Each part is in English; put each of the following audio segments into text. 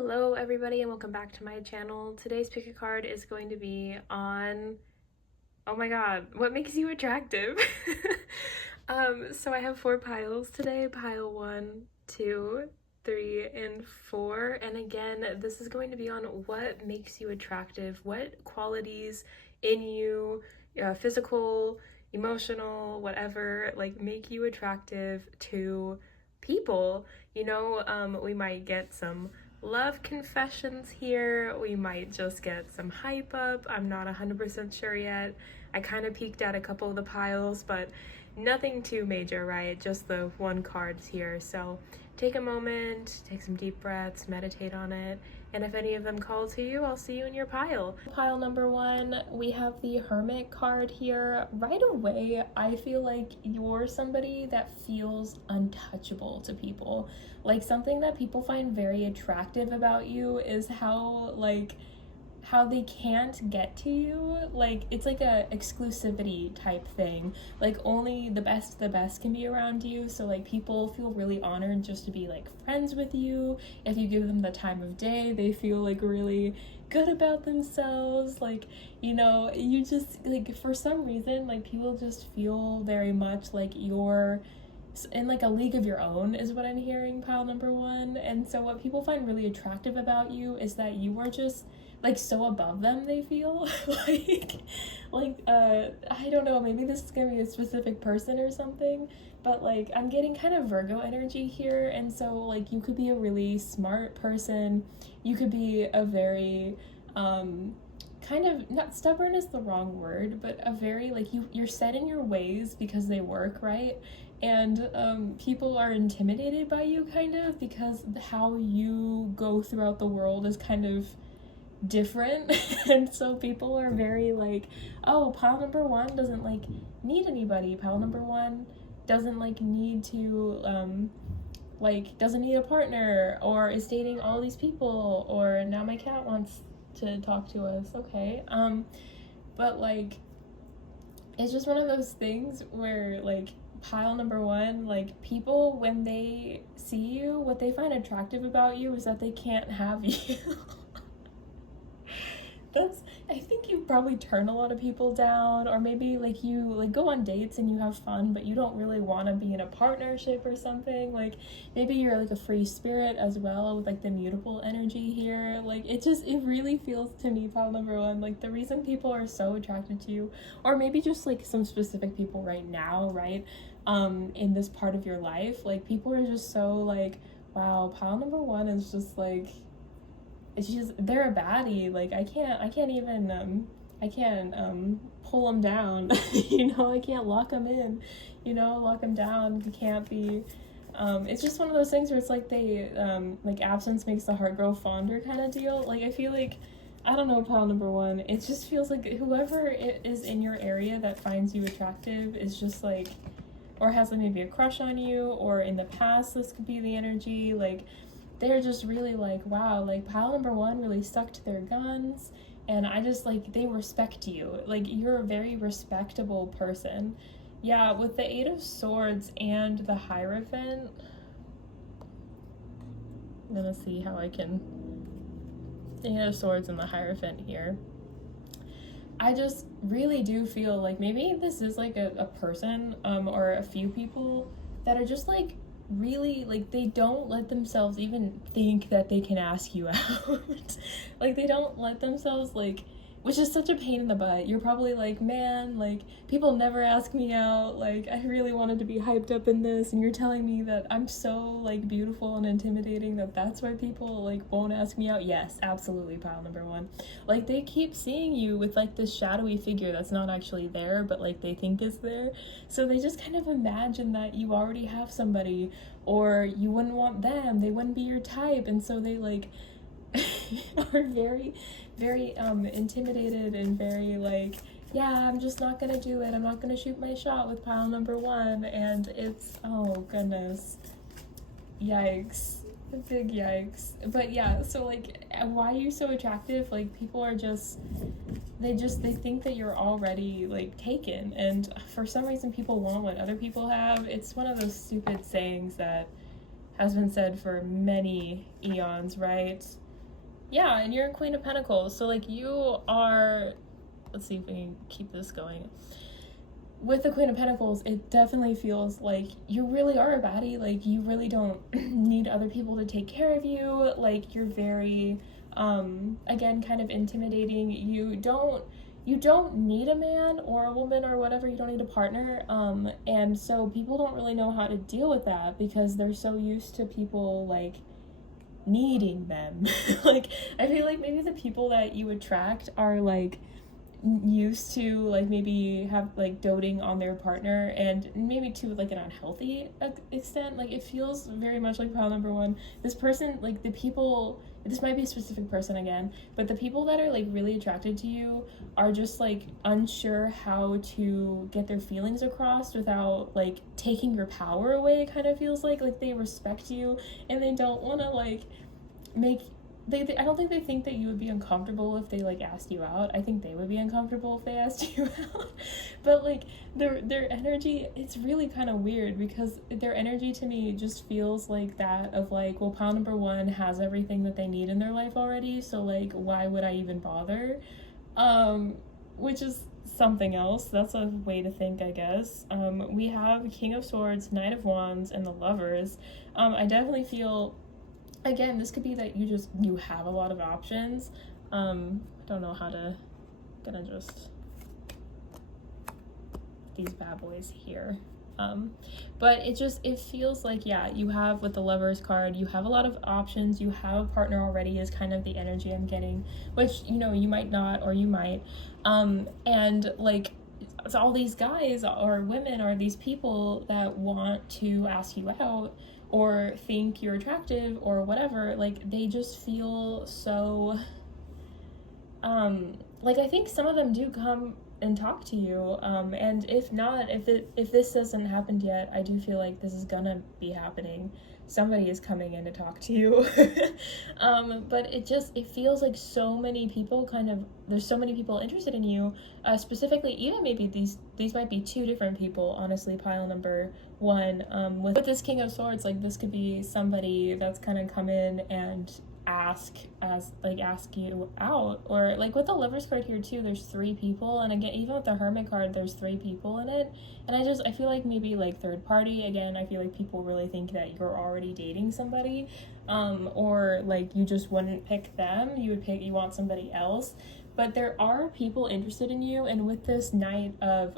Hello everybody and welcome back to my channel. Today's pick a card is going to be on, oh my god, what makes you attractive? So I have 4 piles today, pile 1, 2, 3, and 4. And again, this is going to be on what makes you attractive, what qualities in you, physical, emotional, whatever, like make you attractive to people. We might get some love confessions here. We might just get some hype up. I'm not 100% sure yet. I kind of peeked at a couple of the piles, but nothing too major, right? Just the 1 cards here. So take a moment, take some deep breaths, meditate on it, and if any of them call to you, I'll see you in your pile. Pile number 1, we have the Hermit card here. Right away, I feel like you're somebody that feels untouchable to people. Like, something that people find very attractive about you is how they can't get to you. Like, it's like a exclusivity type thing. Like, only the best can be around you. So like, people feel really honored just to be like friends with you. If you give them the time of day, they feel like really good about themselves. Like, you just, like, for some reason, like, people just feel very much like you're in like a league of your own is what I'm hearing, pile number 1. And so what people find really attractive about you is that you are just like so above them, they feel. I don't know, maybe this is gonna be a specific person or something, but like, I'm getting kind of Virgo energy here. And so like, you could be a really smart person, you could be a very kind of, not stubborn is the wrong word, but a very like, you're set in your ways because they work, right? And people are intimidated by you kind of because how you go throughout the world is kind of different. And so people are very like, oh, pile number 1 doesn't like need anybody, pile number 1 doesn't like need to doesn't need a partner, or is dating all these people, or now my cat wants to talk to us. Okay, but like, it's just one of those things where like, pile number 1, like, people, when they see you, what they find attractive about you is that they can't have you. I think you probably turn a lot of people down, or maybe like you like go on dates and you have fun, but you don't really want to be in a partnership or something. Like, maybe you're like a free spirit as well with like the mutable energy here. Like, it really feels to me, pile number 1, like the reason people are so attracted to you, or maybe just like some specific people right now, right? In this part of your life, like, people are just so like, wow, pile number 1 is just like, it's just, they're a baddie. Like, I can't even pull them down. I can't lock them in, lock them down. You can't be, it's just one of those things where it's like they, like, absence makes the heart grow fonder kind of deal. Like, I feel like, I don't know, pile number 1, it just feels like whoever is in your area that finds you attractive is just like, or has like maybe a crush on you, or in the past this could be the energy, like, they're just really like, wow, like, pile number 1 really stuck to their guns, and I just like, they respect you. Like, you're a very respectable person. Yeah, with the 8 of Swords and the Hierophant, I'm gonna see how I can, the 8 of Swords and the Hierophant here. I just really do feel like maybe this is like a person, or a few people that are just like, really, like, they don't let themselves even think that they can ask you out. Like, they don't let themselves, like, which is such a pain in the butt. You're probably like, man, like, people never ask me out, like, I really wanted to be hyped up in this, and you're telling me that I'm so like beautiful and intimidating that's why people like won't ask me out. Yes, absolutely, pile number 1. Like, they keep seeing you with like this shadowy figure that's not actually there, but like they think is there, so they just kind of imagine that you already have somebody, or you wouldn't want them, they wouldn't be your type, and so they like are very, very intimidated and very like, yeah, I'm just not gonna do it, I'm not gonna shoot my shot with pile number 1. And it's, oh goodness, yikes, big yikes. But yeah, so like, why are you so attractive? Like, people are just, they think that you're already like taken, and for some reason people want what other people have. It's one of those stupid sayings that has been said for many eons, right? Yeah, and you're a Queen of Pentacles, so like you are, let's see if we can keep this going. With the Queen of Pentacles, it definitely feels like you really are a baddie. Like, you really don't need other people to take care of you. Like, you're very, again, kind of intimidating. You don't need a man or a woman or whatever. You don't need a partner. And so people don't really know how to deal with that because they're so used to people, like, needing them. Like, I feel like maybe the people that you attract are, like, used to like maybe have like doting on their partner, and maybe to like an unhealthy extent. Like, it feels very much like pile number one. This person, like the people, this might be a specific person again, but the people that are like really attracted to you are just like unsure how to get their feelings across without like taking your power away. It kind of feels like they respect you and they don't want to like make I don't think they think that you would be uncomfortable if they like asked you out. I think they would be uncomfortable if they asked you out. But like their energy, it's really kind of weird because their energy to me just feels like that of like, well, pile number one has everything that they need in their life already, so like why would I even bother? Which is something else. That's a way to think, I guess. We have King of Swords, Knight of Wands, and the Lovers. I definitely feel, again, this could be that you have a lot of options. I don't know how to, gonna just these bad boys here. But it feels like, yeah, you have, with the Lovers card, you have a lot of options. You have a partner already is kind of the energy I'm getting, which, you know, you might not, or you might. And like, so all these guys or women or these people that want to ask you out or think you're attractive or whatever, like they just feel so like, I think some of them do come and talk to you, and if not, if this hasn't happened yet, I do feel like this is gonna be happening. Somebody is coming in to talk to you. But it feels like so many people there's so many people interested in you, specifically. Even maybe these might be two different people, honestly, pile number one. With this King of Swords, like this could be somebody that's kind of come in and ask you out. Or like with the Lovers card here too, there's three people, and again, even with the Hermit card, there's three people in it. And I feel like maybe like third party, again, I feel like people really think that you're already dating somebody, or like you just wouldn't pick them, you want somebody else. But there are people interested in you, and with this Knight of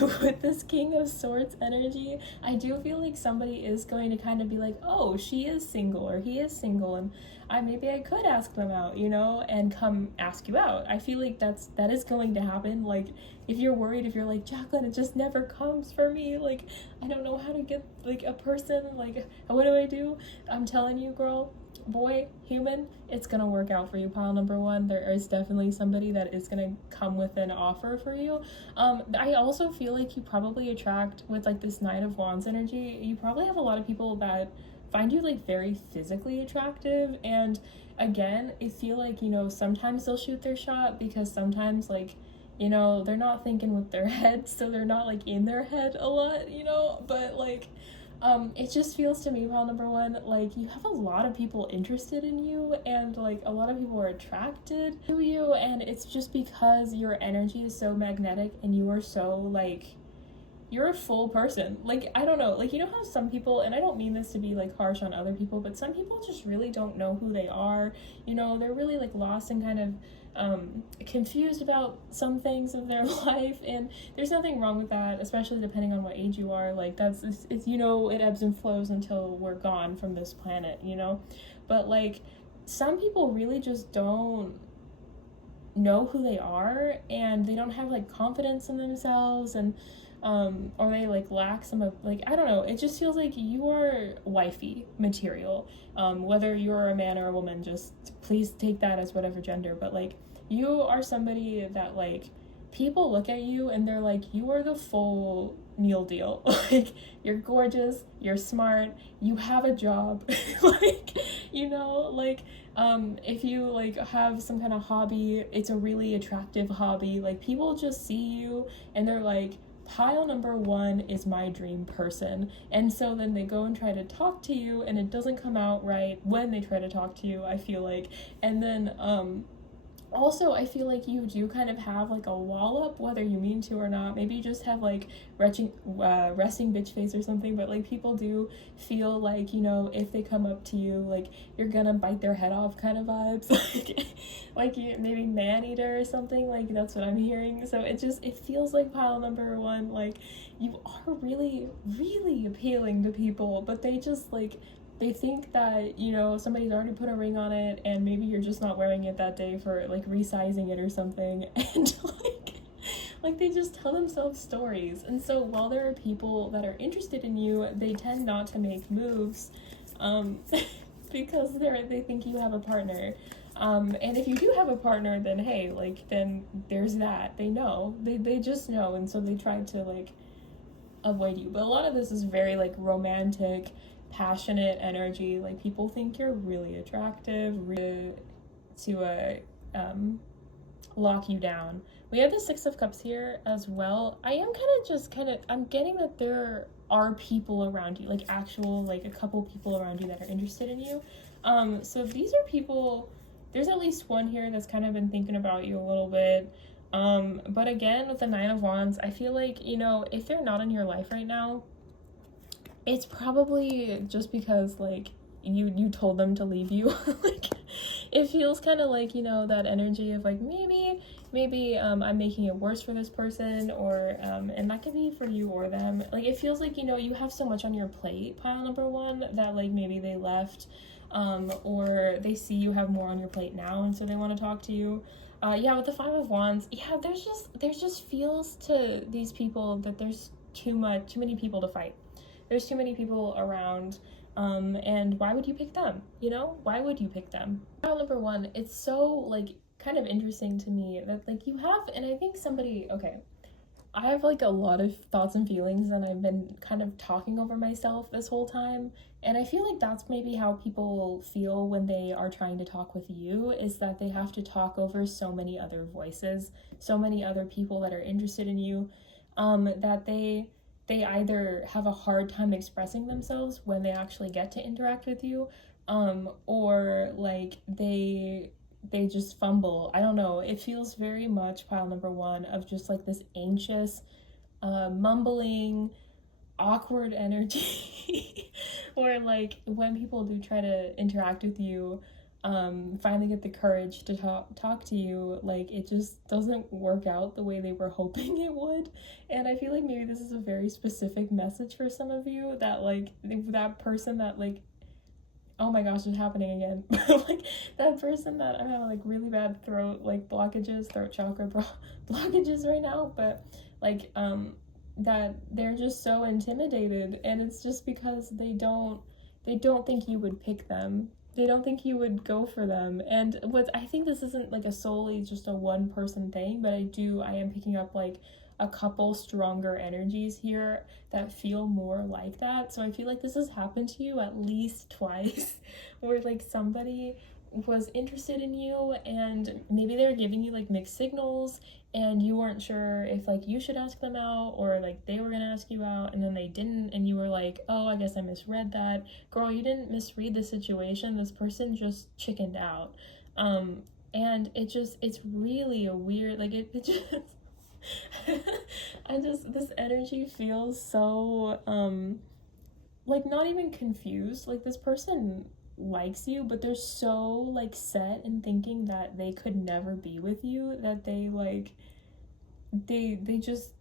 with this King of Swords energy, I do feel like somebody is going to kind of be like, oh, she is single or he is single, and maybe I could ask them out, you know, and come ask you out. I feel like that is going to happen. Like, if you're worried, if you're like, Jacqueline, it just never comes for me, like I don't know how to get like a person, like what do I do? I'm telling you, girl, boy, human, it's gonna work out for you, pile number one. There is definitely somebody that is gonna come with an offer for you. I also feel like you probably attract, with like this Knight of Wands energy, you probably have a lot of people that find you like very physically attractive. And again, I feel like, you know, sometimes they'll shoot their shot because sometimes, like, you know, they're not thinking with their head, so they're not like in their head a lot, you know. But like, it just feels to me, pile number one, like you have a lot of people interested in you, and like a lot of people are attracted to you, and it's just because your energy is so magnetic and you are so like, you're a full person. Like, I don't know, like, you know how some people, and I don't mean this to be like harsh on other people, but some people just really don't know who they are, you know, they're really like lost and kind of confused about some things of their life. And there's nothing wrong with that, especially depending on what age you are. Like, it's you know, it ebbs and flows until we're gone from this planet, you know. But like, some people really just don't know who they are, and they don't have like confidence in themselves, and or they like lack some of, like, I don't know, it just feels like you are wifey material. Whether you're a man or a woman, just please take that as whatever gender, but like, you are somebody that like people look at you and they're like, you are the full meal deal. Like, you're gorgeous, you're smart, you have a job. Like, you know, like, if you like have some kind of hobby, it's a really attractive hobby. Like, people just see you and they're like, pile number one is my dream person. And so then they go and try to talk to you, and it doesn't come out right when they try to talk to you, I feel like. And then also, I feel like you do kind of have like a wall up, whether you mean to or not. Maybe you just have like resting bitch face or something, but like people do feel like, you know, if they come up to you, like you're gonna bite their head off kind of vibes. Like you maybe man eater or something, like that's what I'm hearing. So it feels like pile number one, like you are really, really appealing to people, but they just like they think that, you know, somebody's already put a ring on it and maybe you're just not wearing it that day for like resizing it or something. And like they just tell themselves stories. And so while there are people that are interested in you, they tend not to make moves because they think you have a partner. And if you do have a partner, then hey, like then there's that. They know. They just know, and so they try to like avoid you. But a lot of this is very like romantic, passionate energy. Like people think you're really attractive, really to lock you down. We have the Six of Cups here as well. I am I'm getting that there are people around you, like actual like a couple people around you that are interested in you. So these are people, there's at least one here that's kind of been thinking about you a little bit. But again, with the Nine of Wands, I feel like, you know, if they're not in your life right now, it's probably just because like you told them to leave you. Like it feels kind of like, you know, that energy of like maybe I'm making it worse for this person, or and that could be for you or them. Like it feels like, you know, you have so much on your plate, pile number one, that like maybe they left, or they see you have more on your plate now and so they want to talk to you. Yeah, with the Five of Wands, yeah, there's just feels to these people that there's too many people to fight. There's too many people around, and why would you pick them? You know, why would you pick them? Pile number one, it's so like kind of interesting to me that like you have, and I think okay, I have like a lot of thoughts and feelings, and I've been kind of talking over myself this whole time. And I feel like that's maybe how people feel when they are trying to talk with you, is that they have to talk over so many other voices, so many other people that are interested in you, that they either have a hard time expressing themselves when they actually get to interact with you, or like they just fumble. I don't know. It feels very much pile number one of just like this anxious, mumbling, awkward energy. Or like when people do try to interact with you, finally get the courage to talk to you, like it just doesn't work out the way they were hoping it would. And I feel like maybe this is a very specific message for some of you, that like that person that like, oh my gosh, it's happening again. Like that person that I'm having like really bad throat chakra blockages right now, but like that they're just so intimidated, and it's just because they don't think you would pick them. They don't think you would go for them. And what I think, this isn't like a solely just a one person thing, but I am picking up like a couple stronger energies here that feel more like that. So I feel like this has happened to you at least twice, where like somebody was interested in you and maybe they were giving you like mixed signals, and you weren't sure if like you should ask them out or like they were gonna ask you out, and then they didn't, and you were like, oh, I guess I misread that. Girl, you didn't misread the situation. This person just chickened out. And it's really a weird, like it just this energy feels so like not even confused. Like this person likes you, but they're so like set in thinking that they could never be with you, that they like they just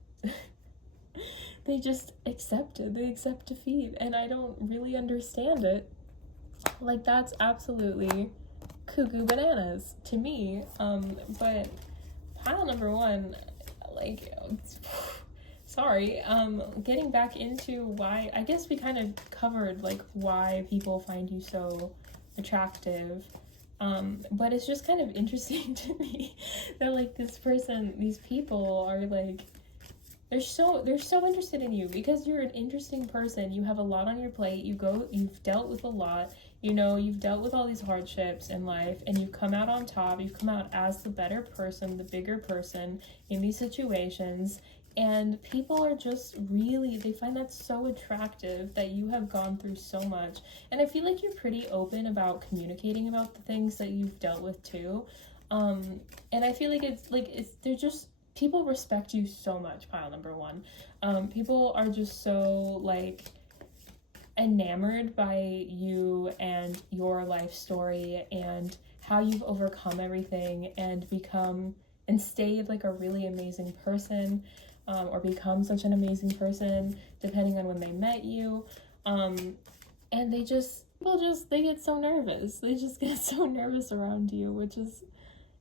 they just accept it. They accept defeat, and I don't really understand it. Like that's absolutely cuckoo bananas to me. But pile number one, like sorry, getting back into why, I guess we kind of covered like why people find you so attractive, but it's just kind of interesting to me that like these people are like, they're so interested in you because you're an interesting person. You have a lot on your plate. You've dealt with a lot. You know, you've dealt with all these hardships in life, and you've come out on top. You've come out as the better person, the bigger person in these situations. And people are just really, they find that so attractive that you have gone through so much. And I feel like you're pretty open about communicating about the things that you've dealt with too. And I feel like they're just, people respect you so much, pile number one. People are just so like enamored by you and your life story and how you've overcome everything and become and stayed like a really amazing person, or become such an amazing person depending on when they met you. And they get so nervous. They just get so nervous around you, which is,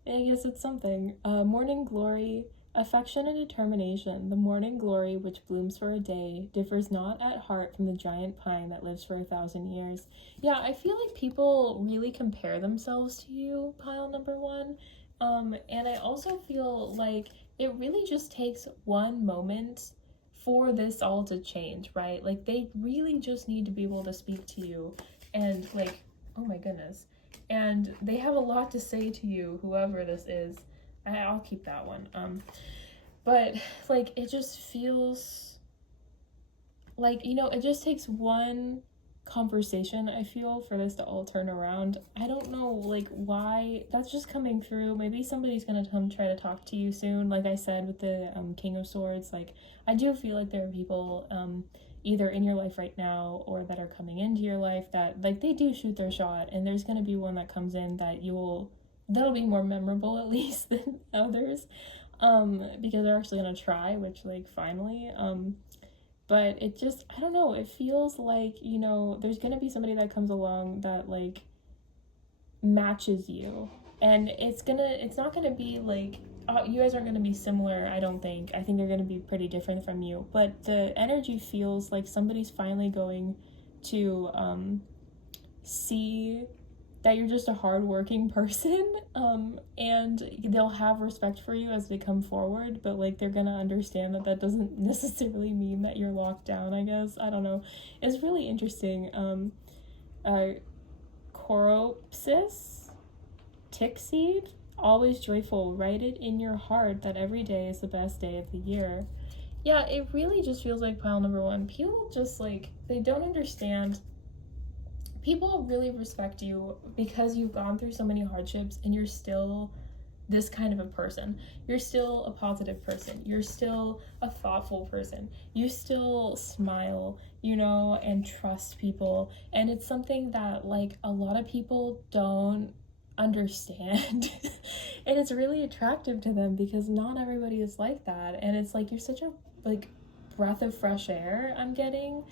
I guess it's something. Morning glory, affection and determination. The morning glory, which blooms for a day, differs not at heart from the giant pine that lives for 1,000 years. Yeah, I feel like people really compare themselves to you, pile number one. And I also feel like it really just takes one moment for this all to change, right? Like, they really just need to be able to speak to you and, like, oh my goodness. And they have a lot to say to you, whoever this is. I'll keep that one. But, like, it just feels like, you know, it just takes one conversation, I feel, for this to all turn around. I don't know, like, why that's just coming through. Maybe somebody's gonna come try to talk to you soon. Like I said with the King of Swords, like, I do feel like there are people either in your life right now or that are coming into your life that, like, they do shoot their shot, and there's gonna be one that comes in that that'll be more memorable at least than others, because they're actually gonna try, which, like, finally, but it just, I don't know, it feels like, you know, there's gonna be somebody that comes along that, like, matches you. And it's not gonna be, like, you guys aren't gonna be similar, I don't think. I think they're gonna be pretty different from you. But the energy feels like somebody's finally going to see that you're just a hardworking person, and they'll have respect for you as they come forward, but, like, they're gonna understand that doesn't necessarily mean that you're locked down, I guess. I don't know. It's really interesting. Choropsis, tick seed, always joyful, write it in your heart that every day is the best day of the year. Yeah, it really just feels like pile number one. People just, like, they don't understand. People really respect you because you've gone through so many hardships and you're still this kind of a person. You're still a positive person. You're still a thoughtful person. You still smile, you know, and trust people. And it's something that, like, a lot of people don't understand. And it's really attractive to them because not everybody is like that. And it's like, you're such a, like, breath of fresh air I'm getting.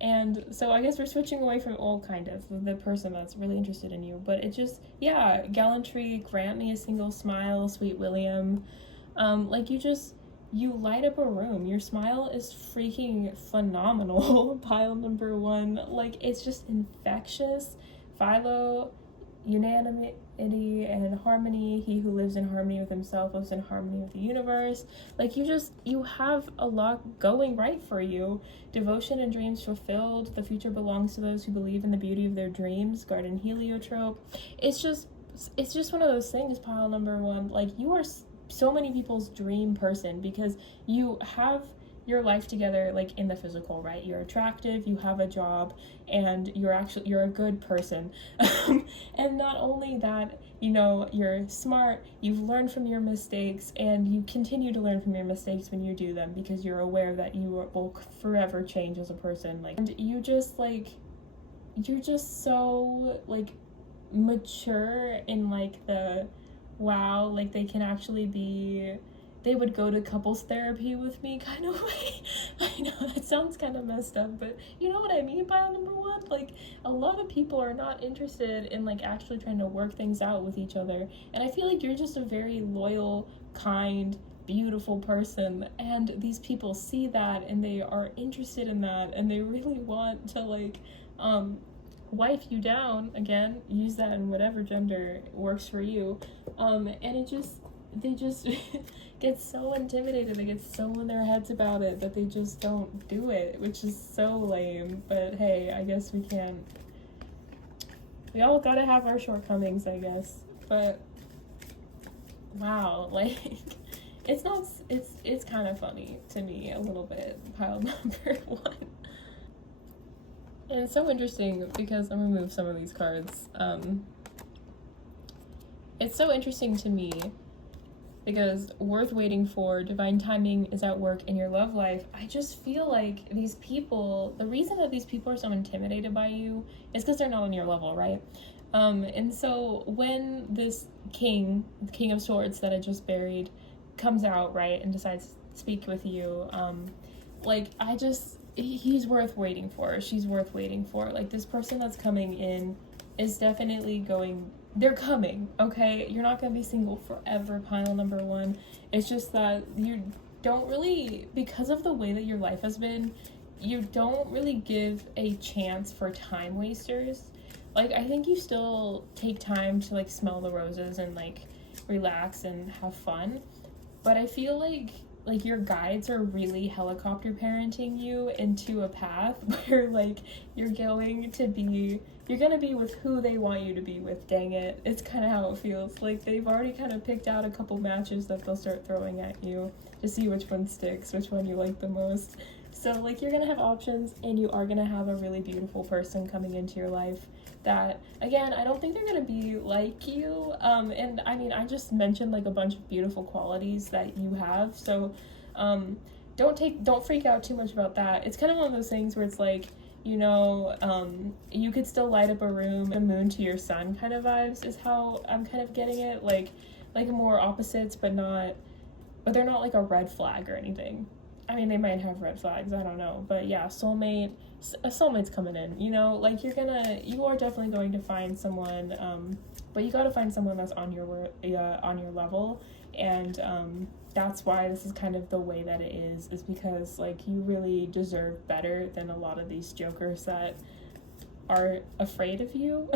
And so I guess we're switching away from kind of the person that's really interested in you, but it just, yeah, gallantry, grant me a single smile, sweet William. Like, you light up a room. Your smile is freaking phenomenal. Pile number one, like, it's just infectious. Philo, unanimity and harmony. He who lives in harmony with himself lives in harmony with the universe. Like, you have a lot going right for you. Devotion and dreams fulfilled. The future belongs to those who believe in the beauty of their dreams. Garden heliotrope. It's just one of those things, pile number one. Like, you are so many people's dream person because you have your life together, like, in the physical, right? You're attractive, you have a job, and you're a good person. And not only that, you know, you're smart, you've learned from your mistakes, and you continue to learn from your mistakes when you do them because you're aware that you will forever change as a person. Like, and you're just so, like, mature in, like, the wow, like, they can actually be, they would go to couples therapy with me kind of way. I know that sounds kind of messed up, but you know what I mean by number one? Like, a lot of people are not interested in, like, actually trying to work things out with each other. And I feel like you're just a very loyal, kind, beautiful person. And these people see that and they are interested in that and they really want to, like, wife you down. Again, use that in whatever gender works for you. And they just get so intimidated, they get so in their heads about it that they just don't do it, which is so lame. But hey, I guess we all gotta have our shortcomings, I guess. But wow, like, it's not, it's kind of funny to me a little bit, pile number one. And it's so interesting because I'm gonna move some of these cards. It's so interesting to me because worth waiting for, divine timing is at work in your love life. I just feel like these people, the reason that these people are so intimidated by you is because they're not on your level, right? And so when this king, the King of Swords that I just buried, comes out, right, and decides to speak with you, he's worth waiting for. She's worth waiting for. Like, this person that's coming in is definitely they're coming, okay? You're not gonna be single forever, pile number one. It's just that you don't really, because of the way that your life has been, you don't really give a chance for time wasters. Like, I think you still take time to, like, smell the roses and, like, relax and have fun. But I feel like your guides are really helicopter parenting you into a path where, like, you're gonna be with who they want you to be with, dang it. It's kind of how it feels. Like, they've already kind of picked out a couple matches that they'll start throwing at you to see which one sticks, which one you like the most. So, like, you're gonna have options, and you are gonna have a really beautiful person coming into your life that, again, I don't think they're gonna be like you. And I mean, I just mentioned, like, a bunch of beautiful qualities that you have. So, don't freak out too much about that. It's kind of one of those things where it's like, you could still light up a room, a moon to your sun kind of vibes is how I'm kind of getting it. Like more opposites, but they're not like a red flag or anything. I mean, they might have red flags, I don't know. But yeah, a soulmate's coming in, like you are definitely going to find someone, but you gotta find someone that's on your level. And that's why this is kind of the way that it is because, like, you really deserve better than a lot of these jokers that are afraid of you,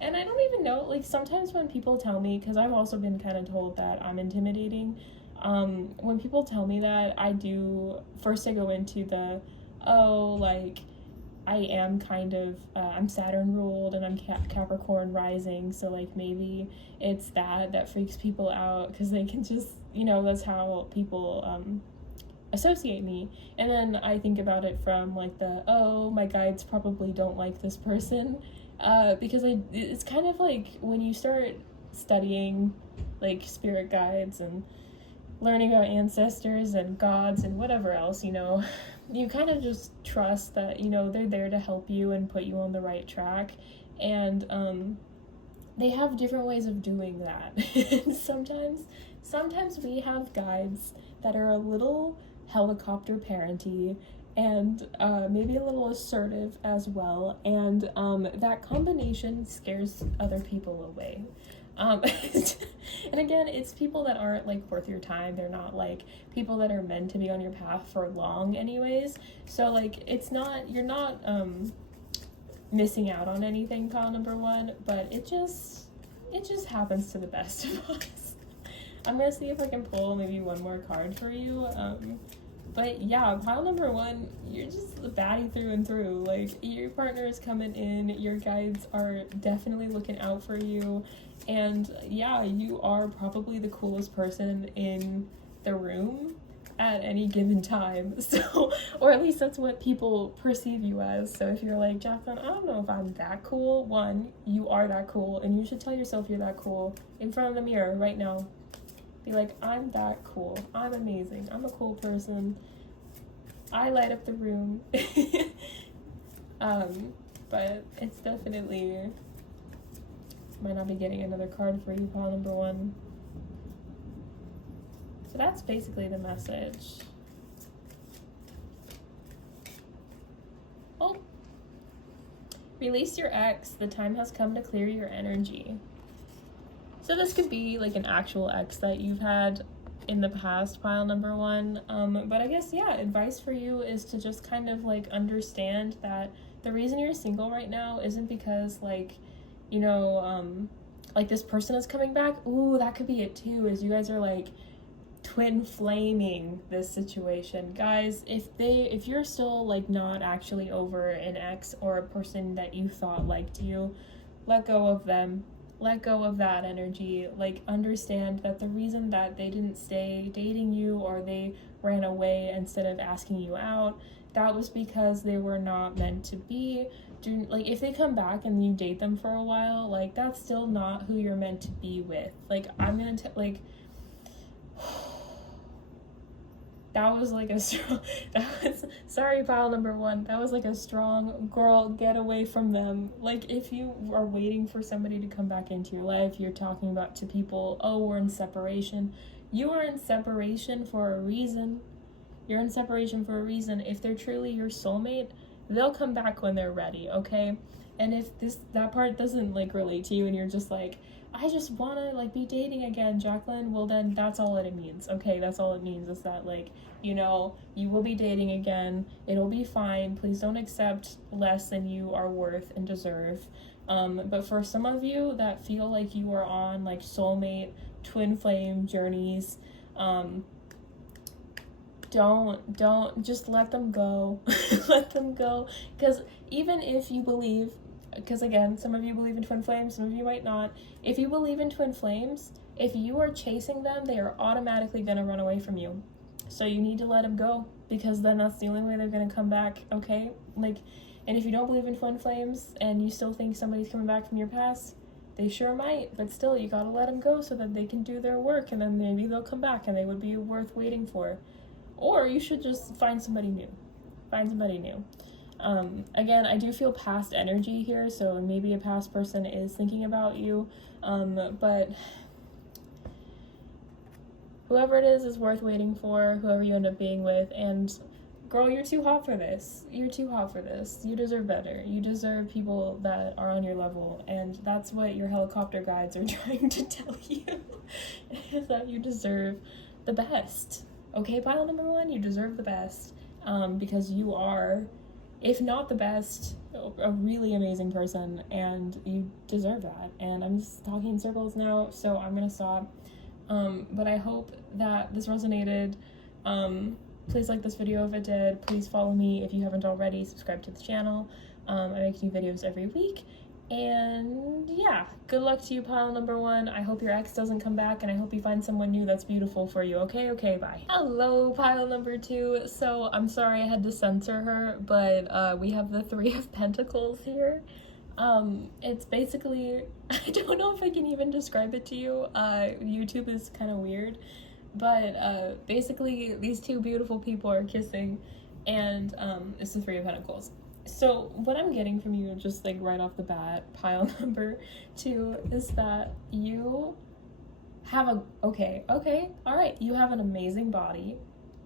And I don't even know, like, sometimes when people tell me, because I've also been kind of told that I'm intimidating, when people tell me that, I go into the, I am kind of, I'm Saturn ruled and I'm Capricorn rising, so, like, maybe it's that freaks people out because they can just, that's how people associate me. And then I think about it from, like, my guides probably don't like this person, because it's kind of like when you start studying, like, spirit guides and learning about ancestors and gods and whatever else, you kind of just trust that, they're there to help you and put you on the right track. And they have different ways of doing that. Sometimes we have guides that are a little helicopter parenty and maybe a little assertive as well. And that combination scares other people away. And again, it's people that aren't, like, worth your time. They're not, like, people that are meant to be on your path for long anyways. So, like, you're not missing out on anything, pile number one, but it just happens to the best of us. I'm gonna see if I can pull maybe one more card for you. But yeah, pile number one, you're just a baddie through and through. Like, your partner is coming in, your guides are definitely looking out for you, and yeah, you are probably the coolest person in the room at any given time. So, or at least that's what people perceive you as. So if you're like, Jacqueline, I don't know if I'm that cool, one, you are that cool, and you should tell yourself you're that cool in front of the mirror right now. Be like, I'm that cool. I'm amazing. I'm a cool person. I light up the room. But it's definitely, might not be getting another card for you, pile number one. So that's basically the message. Oh. Release your ex. The time has come to clear your energy. So this could be like an actual ex that you've had in the past, pile number one. But I guess, yeah, advice for you is to just kind of, like, understand that the reason you're single right now isn't because, like, like, this person is coming back. Ooh, that could be it too, is you guys are, like, twin flaming this situation. Guys, if you're still, like, not actually over an ex or a person that you thought liked you, let go of them. let go of that energy. Like, understand that the reason that they didn't stay dating you or they ran away instead of asking you out, that was because they were not meant to be. Like, if they come back and you date them for a while, like, that's still not who you're meant to be with. Like, I'm gonna like that was like a strong, sorry, pile number 1, that was like a strong girl, get away from them. Like, if you are waiting for somebody to come back into your life, you're talking about to people, oh, we're in separation. You are in separation for a reason. You're in separation for a reason. If they're truly your soulmate, they'll come back when they're ready, okay? And if that part doesn't like relate to you and you're just like, I just want to like be dating again, Jacqueline, well then that's all it means, okay? That's all it means, is that like, you know, you will be dating again, it'll be fine. Please don't accept less than you are worth and deserve. But for some of you that feel like you are on like soulmate twin flame journeys, don't just let them go. Let them go. Because even if you believe, because again, some of you believe in twin flames, some of you might not. If you believe in twin flames, if you are chasing them, they are automatically going to run away from you. So you need to let them go, because then that's the only way they're going to come back, okay? Like, and if you don't believe in twin flames and you still think somebody's coming back from your past, they sure might, but still, you gotta let them go so that they can do their work, and then maybe they'll come back and they would be worth waiting for. Or you should just find somebody new. Find somebody new. Again, I do feel past energy here, so maybe a past person is thinking about you, but whoever it is worth waiting for, whoever you end up being with. And girl, you're too hot for this. You're too hot for this. You deserve better. You deserve people that are on your level, and that's what your helicopter guides are trying to tell you, is that you deserve the best. Okay, pile number 1, you deserve the best, because you are, if not the best, a really amazing person, and you deserve that. And I'm just talking in circles now, so I'm gonna stop. But I hope that this resonated. Please like this video if it did. Please follow me if you haven't already. Subscribe to the channel. I make new videos every week. And yeah, good luck to you, pile number 1. I hope your ex doesn't come back, and I hope you find someone new that's beautiful for you. Okay, bye. Hello, pile number 2. So I'm sorry I had to censor her, but we have the 3 of Pentacles here. It's basically, I don't know if I can even describe it to you. YouTube is kind of weird, but basically these 2 beautiful people are kissing, and it's the 3 of Pentacles. So what I'm getting from you, just like right off the bat, pile number 2, is that you have all right, you have an amazing body,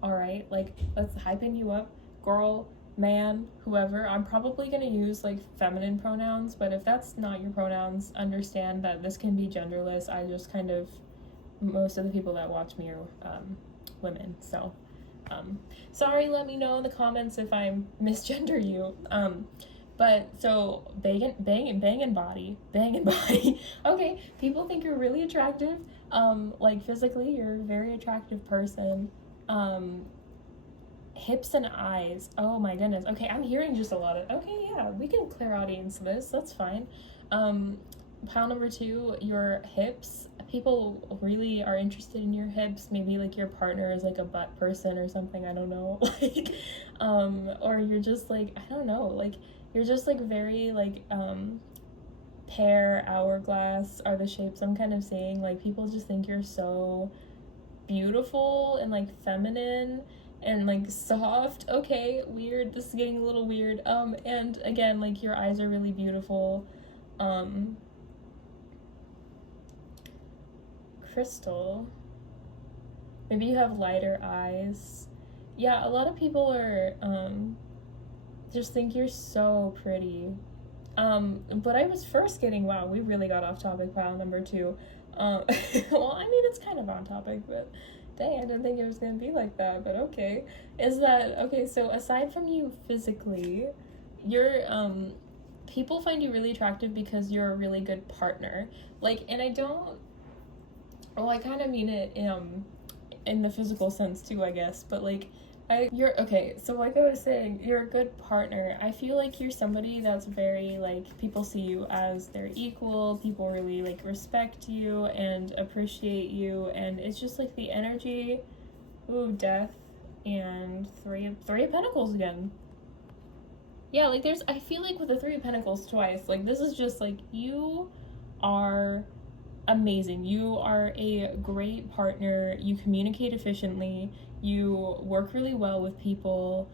all right? Like, that's hyping you up, girl, man, whoever. I'm probably gonna use like feminine pronouns, but if that's not your pronouns, understand that this can be genderless. I just kind of, most of the people that watch me are women, so sorry, let me know in the comments if I misgender you. But so banging body. Okay, people think you're really attractive. Like physically, you're a very attractive person. Hips and eyes. Oh my goodness. Okay, I'm hearing just a lot of, okay, yeah, we can clear audience this. That's fine. Pile number 2, your hips. People really are interested in your hips. Maybe like your partner is like a butt person or something, I don't know. Like, or you're just like, I don't know, like you're just like very like pear, hourglass are the shapes I'm kind of seeing. Like, people just think you're so beautiful and like feminine and like soft. Okay, weird, this is getting a little weird. And again, like your eyes are really beautiful. Crystal, maybe you have lighter eyes. Yeah, a lot of people are just think you're so pretty. But I was first getting, wow, we really got off topic, pile number 2. Well, I mean, it's kind of on topic, but dang, I didn't think it was gonna be like that, but okay. Is that, okay, so aside from you physically, you're, people find you really attractive because you're a really good partner. Like, and I don't, well, I kind of mean it in the physical sense too, I guess, but like, You're okay, so like I was saying, you're a good partner. I feel like you're somebody that's very like people see you as their equal, people really like respect you and appreciate you, and it's just like the energy. Ooh, death and three of pentacles again. Yeah, like there's I feel like with the Three of Pentacles twice, like this is just like you are amazing. You are a great partner. You communicate efficiently. You work really well with people.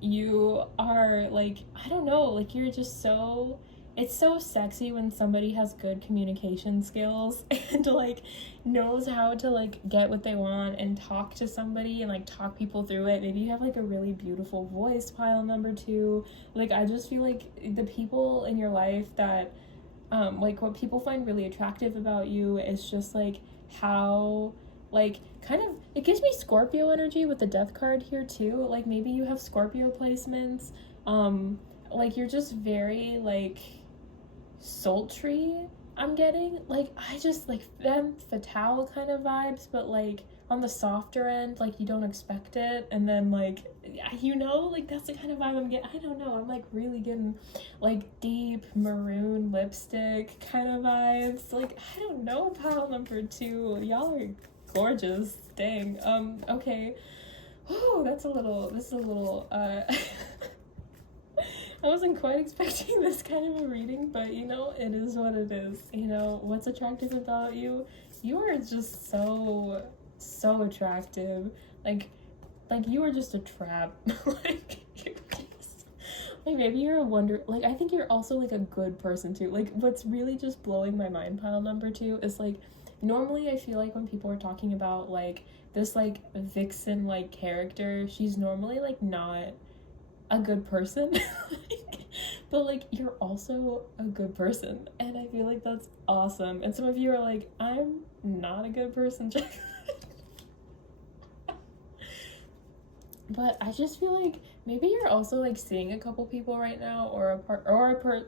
You are like, I don't know, like you're just so, it's so sexy when somebody has good communication skills and like knows how to like get what they want and talk to somebody and like talk people through it. Maybe you have like a really beautiful voice, pile number two. Like I just feel like the people in your life that like what people find really attractive about you is just like how like kind of it gives me Scorpio energy with the death card here too. Like maybe you have Scorpio placements. Like you're just very like sultry, I'm getting. Like I just like femme fatale kind of vibes, but like on the softer end, like you don't expect it, and then like you know, like that's the kind of vibe I'm getting. I don't know, I'm like really getting like deep maroon lipstick kind of vibes. Like I don't know, pile number two, y'all are gorgeous. Dang. Okay. Oh, this is a little I wasn't quite expecting this kind of a reading, but you know, it is what it is. You know, what's attractive about you? You are just so attractive. Like you are just a trap. like you're just, like maybe you're a wonder, like I think you're also like a good person too. Like what's really just blowing my mind, pile number two, is like normally I feel like when people are talking about like this like vixen like character, she's normally like not a good person. But like you're also a good person, and I feel like that's awesome. And some of you are like, I'm not a good person. But I just feel like maybe you're also like seeing a couple people right now, or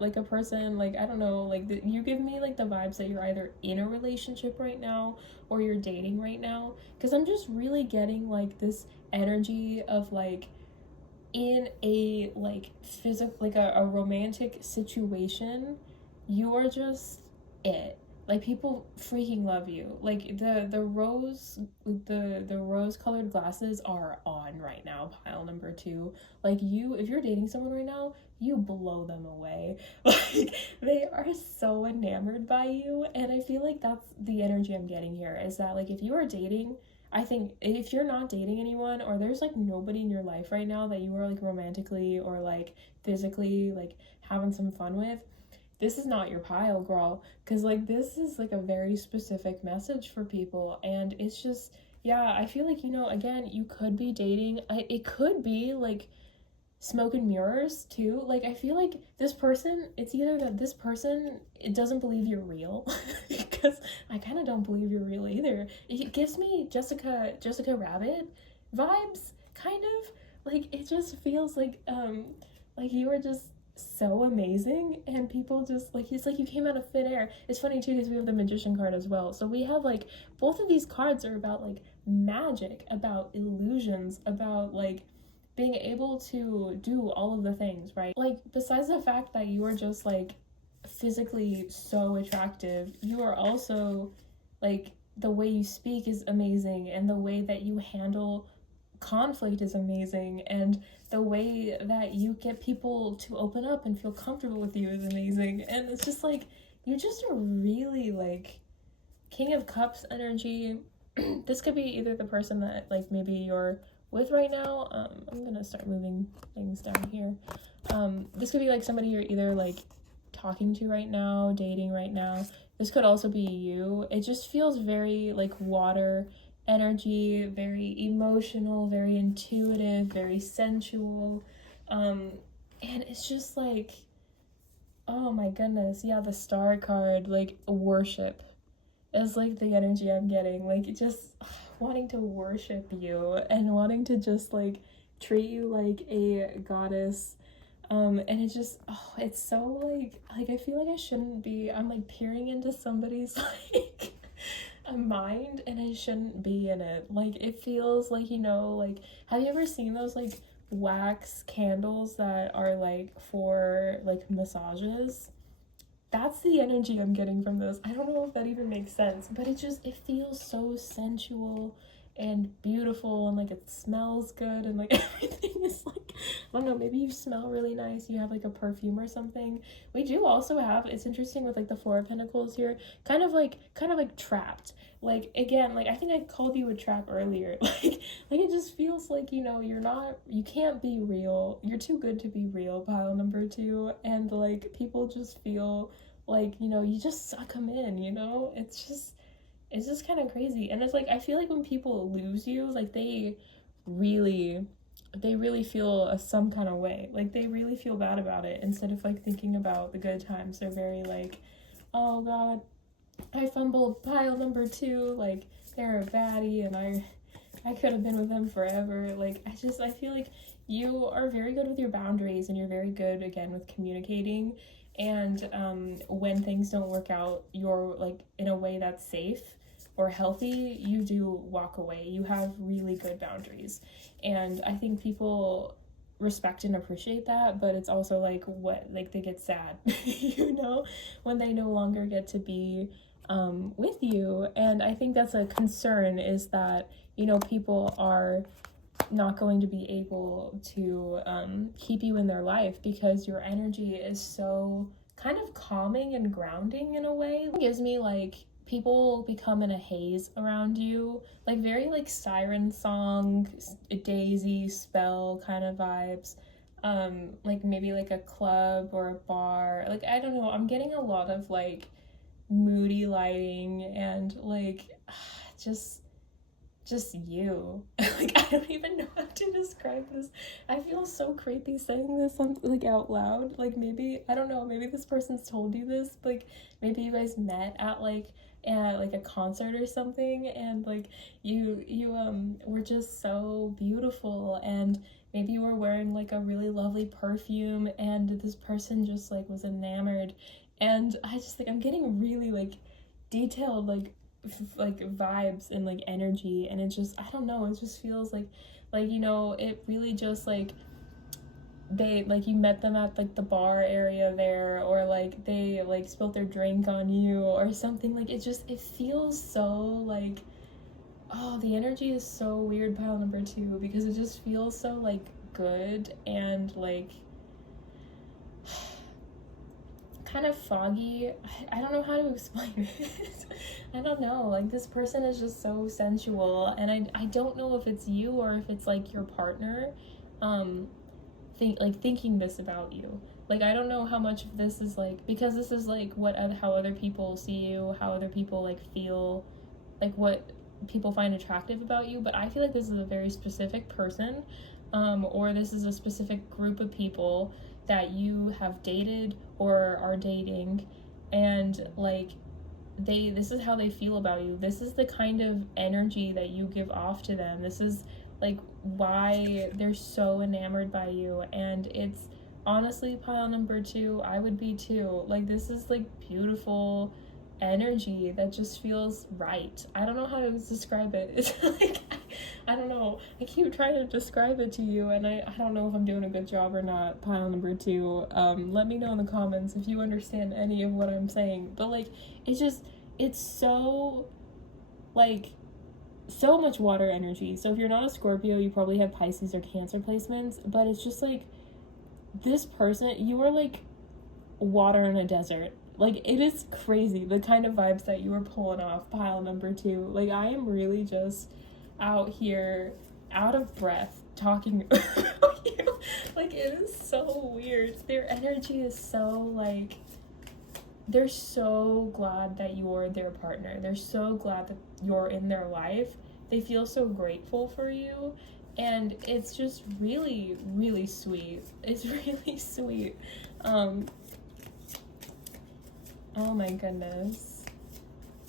like a person, like I don't know, like you give me like the vibes that you're either in a relationship right now or you're dating right now, because I'm just really getting like this energy of like in a like physical like a romantic situation, you are just it. Like people freaking love you. Like the rose colored glasses are on right now, pile number two. Like you, if you're dating someone right now, you blow them away. Like they are so enamored by you, and I feel like that's the energy I'm getting here, is that like if you are dating, I think if you're not dating anyone, or there's like nobody in your life right now that you are like romantically or like physically like having some fun with, this is not your pile, girl. Because like this is like a very specific message for people, and it's just, yeah, I feel like, you know, again, you could be dating. It could be like smoke and mirrors too. Like I feel like this person, it's either that this person, it doesn't believe you're real, because I kind of don't believe you're real either. It gives me Jessica Rabbit vibes, kind of. Like it just feels like you are just so amazing, and people just like, it's like you came out of thin air. It's funny too because we have the Magician card as well, so we have like both of these cards are about like magic, about illusions, about like being able to do all of the things, right? Like, besides the fact that you are just like physically so attractive, you are also like the way you speak is amazing, and the way that you handle conflict is amazing, and the way that you get people to open up and feel comfortable with you is amazing. And it's just like you're just a really like King of Cups energy. This could be either the person that like maybe you're with right now. I'm gonna start moving things down here. This could be like somebody you're either like talking to right now, dating right now. This could also be you. It just feels very like water energy, very emotional, very intuitive, very sensual. And it's just like, oh my goodness, yeah, the star card, like worship is like the energy I'm getting. Like just wanting to worship you and wanting to just like treat you like a goddess. And it's just, oh, it's so like I feel like I shouldn't be, I'm like peering into somebody's like a mind and I shouldn't be in it. Like, it feels like, you know, like, have you ever seen those, like, wax candles that are, like, for, like, massages? That's the energy I'm getting from this. I don't know if that even makes sense, but it feels so sensual and beautiful, and like it smells good, and like everything is like, I don't know, maybe you smell really nice, you have like a perfume or something. We do also have, it's interesting with like the Four of Pentacles here, kind of like trapped. Like, again, like I think I called you a trap earlier. Like it just feels like, you know, you can't be real. You're too good to be real, pile number 2. And like people just feel like, you know, you just suck them in, you know? It's just kind of crazy. And it's like, I feel like when people lose you, like they really feel some kind of way. Like they really feel bad about it, instead of like thinking about the good times. They're very like, oh God, I fumbled pile number 2, like they're a baddie and I could have been with them forever. Like I feel like you are very good with your boundaries, and you're very good again with communicating. And when things don't work out, you're like in a way that's safe or healthy, you do walk away. You have really good boundaries, and I think people respect and appreciate that. But it's also like, what, like they get sad you know, when they no longer get to be with you. And I think that's a concern, is that, you know, people are not going to be able to keep you in their life, because your energy is so kind of calming and grounding in a way. It gives me like people become in a haze around you, like very like siren song, daisy spell kind of vibes. Like maybe like a club or a bar. Like, I don't know, I'm getting a lot of like moody lighting and like just you. Like, I don't even know how to describe this. I feel so creepy saying this like out loud. Like, maybe, I don't know, maybe this person's told you this. Like, maybe you guys met at like a concert or something, and like you were just so beautiful, and maybe you were wearing like a really lovely perfume, and this person just like was enamored. And I just like, I'm getting really like detailed like vibes and like energy, and it just, I don't know, it just feels like you know, it really just like they like, you met them at like the bar area there, or like they like spilled their drink on you or something. Like, it feels so like, oh, the energy is so weird, pile number 2, because it just feels so like good and like kind of foggy. I don't know how to explain it. I don't know, like this person is just so sensual, and I don't know if it's you or if it's like your partner thinking this about you. Like, I don't know how much of this is like, because this is like how other people see you, how other people like feel, like what people find attractive about you. But I feel like this is a very specific person, or this is a specific group of people that you have dated or are dating, and like this is how they feel about you. This is the kind of energy that you give off to them. This is like why they're so enamored by you. And it's honestly, pile number 2, I would be too. Like, this is like beautiful energy that just feels right. I don't know how to describe it. It's like, I don't know, I keep trying to describe it to you, and I don't know if I'm doing a good job or not, pile number 2. Let me know in the comments if you understand any of what I'm saying. But like, it's so like so much water energy. So if you're not a Scorpio, you probably have Pisces or Cancer placements. But it's just like, this person, you are like water in a desert. Like, it is crazy the kind of vibes that you were pulling off, pile number 2. Like, I am really just out here out of breath talking about you. Like, it is so weird. Their energy is so like, they're so glad that you're their partner. They're so glad that you're in their life. They feel so grateful for you. And it's just really, really sweet. It's really sweet. Oh my goodness.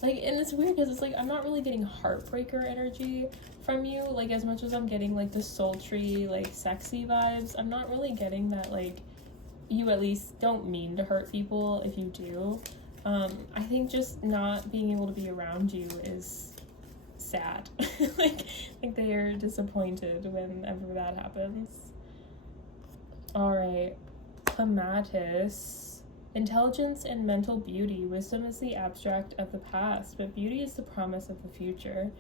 Like, and it's weird because it's like, I'm not really getting heartbreaker energy from you. Like, as much as I'm getting like the sultry, like sexy vibes, I'm not really getting that like, you at least don't mean to hurt people if you do. I think just not being able to be around you is sad. like they are disappointed whenever that happens. All right, Clematis. Intelligence and mental beauty. Wisdom is the abstract of the past, but beauty is the promise of the future.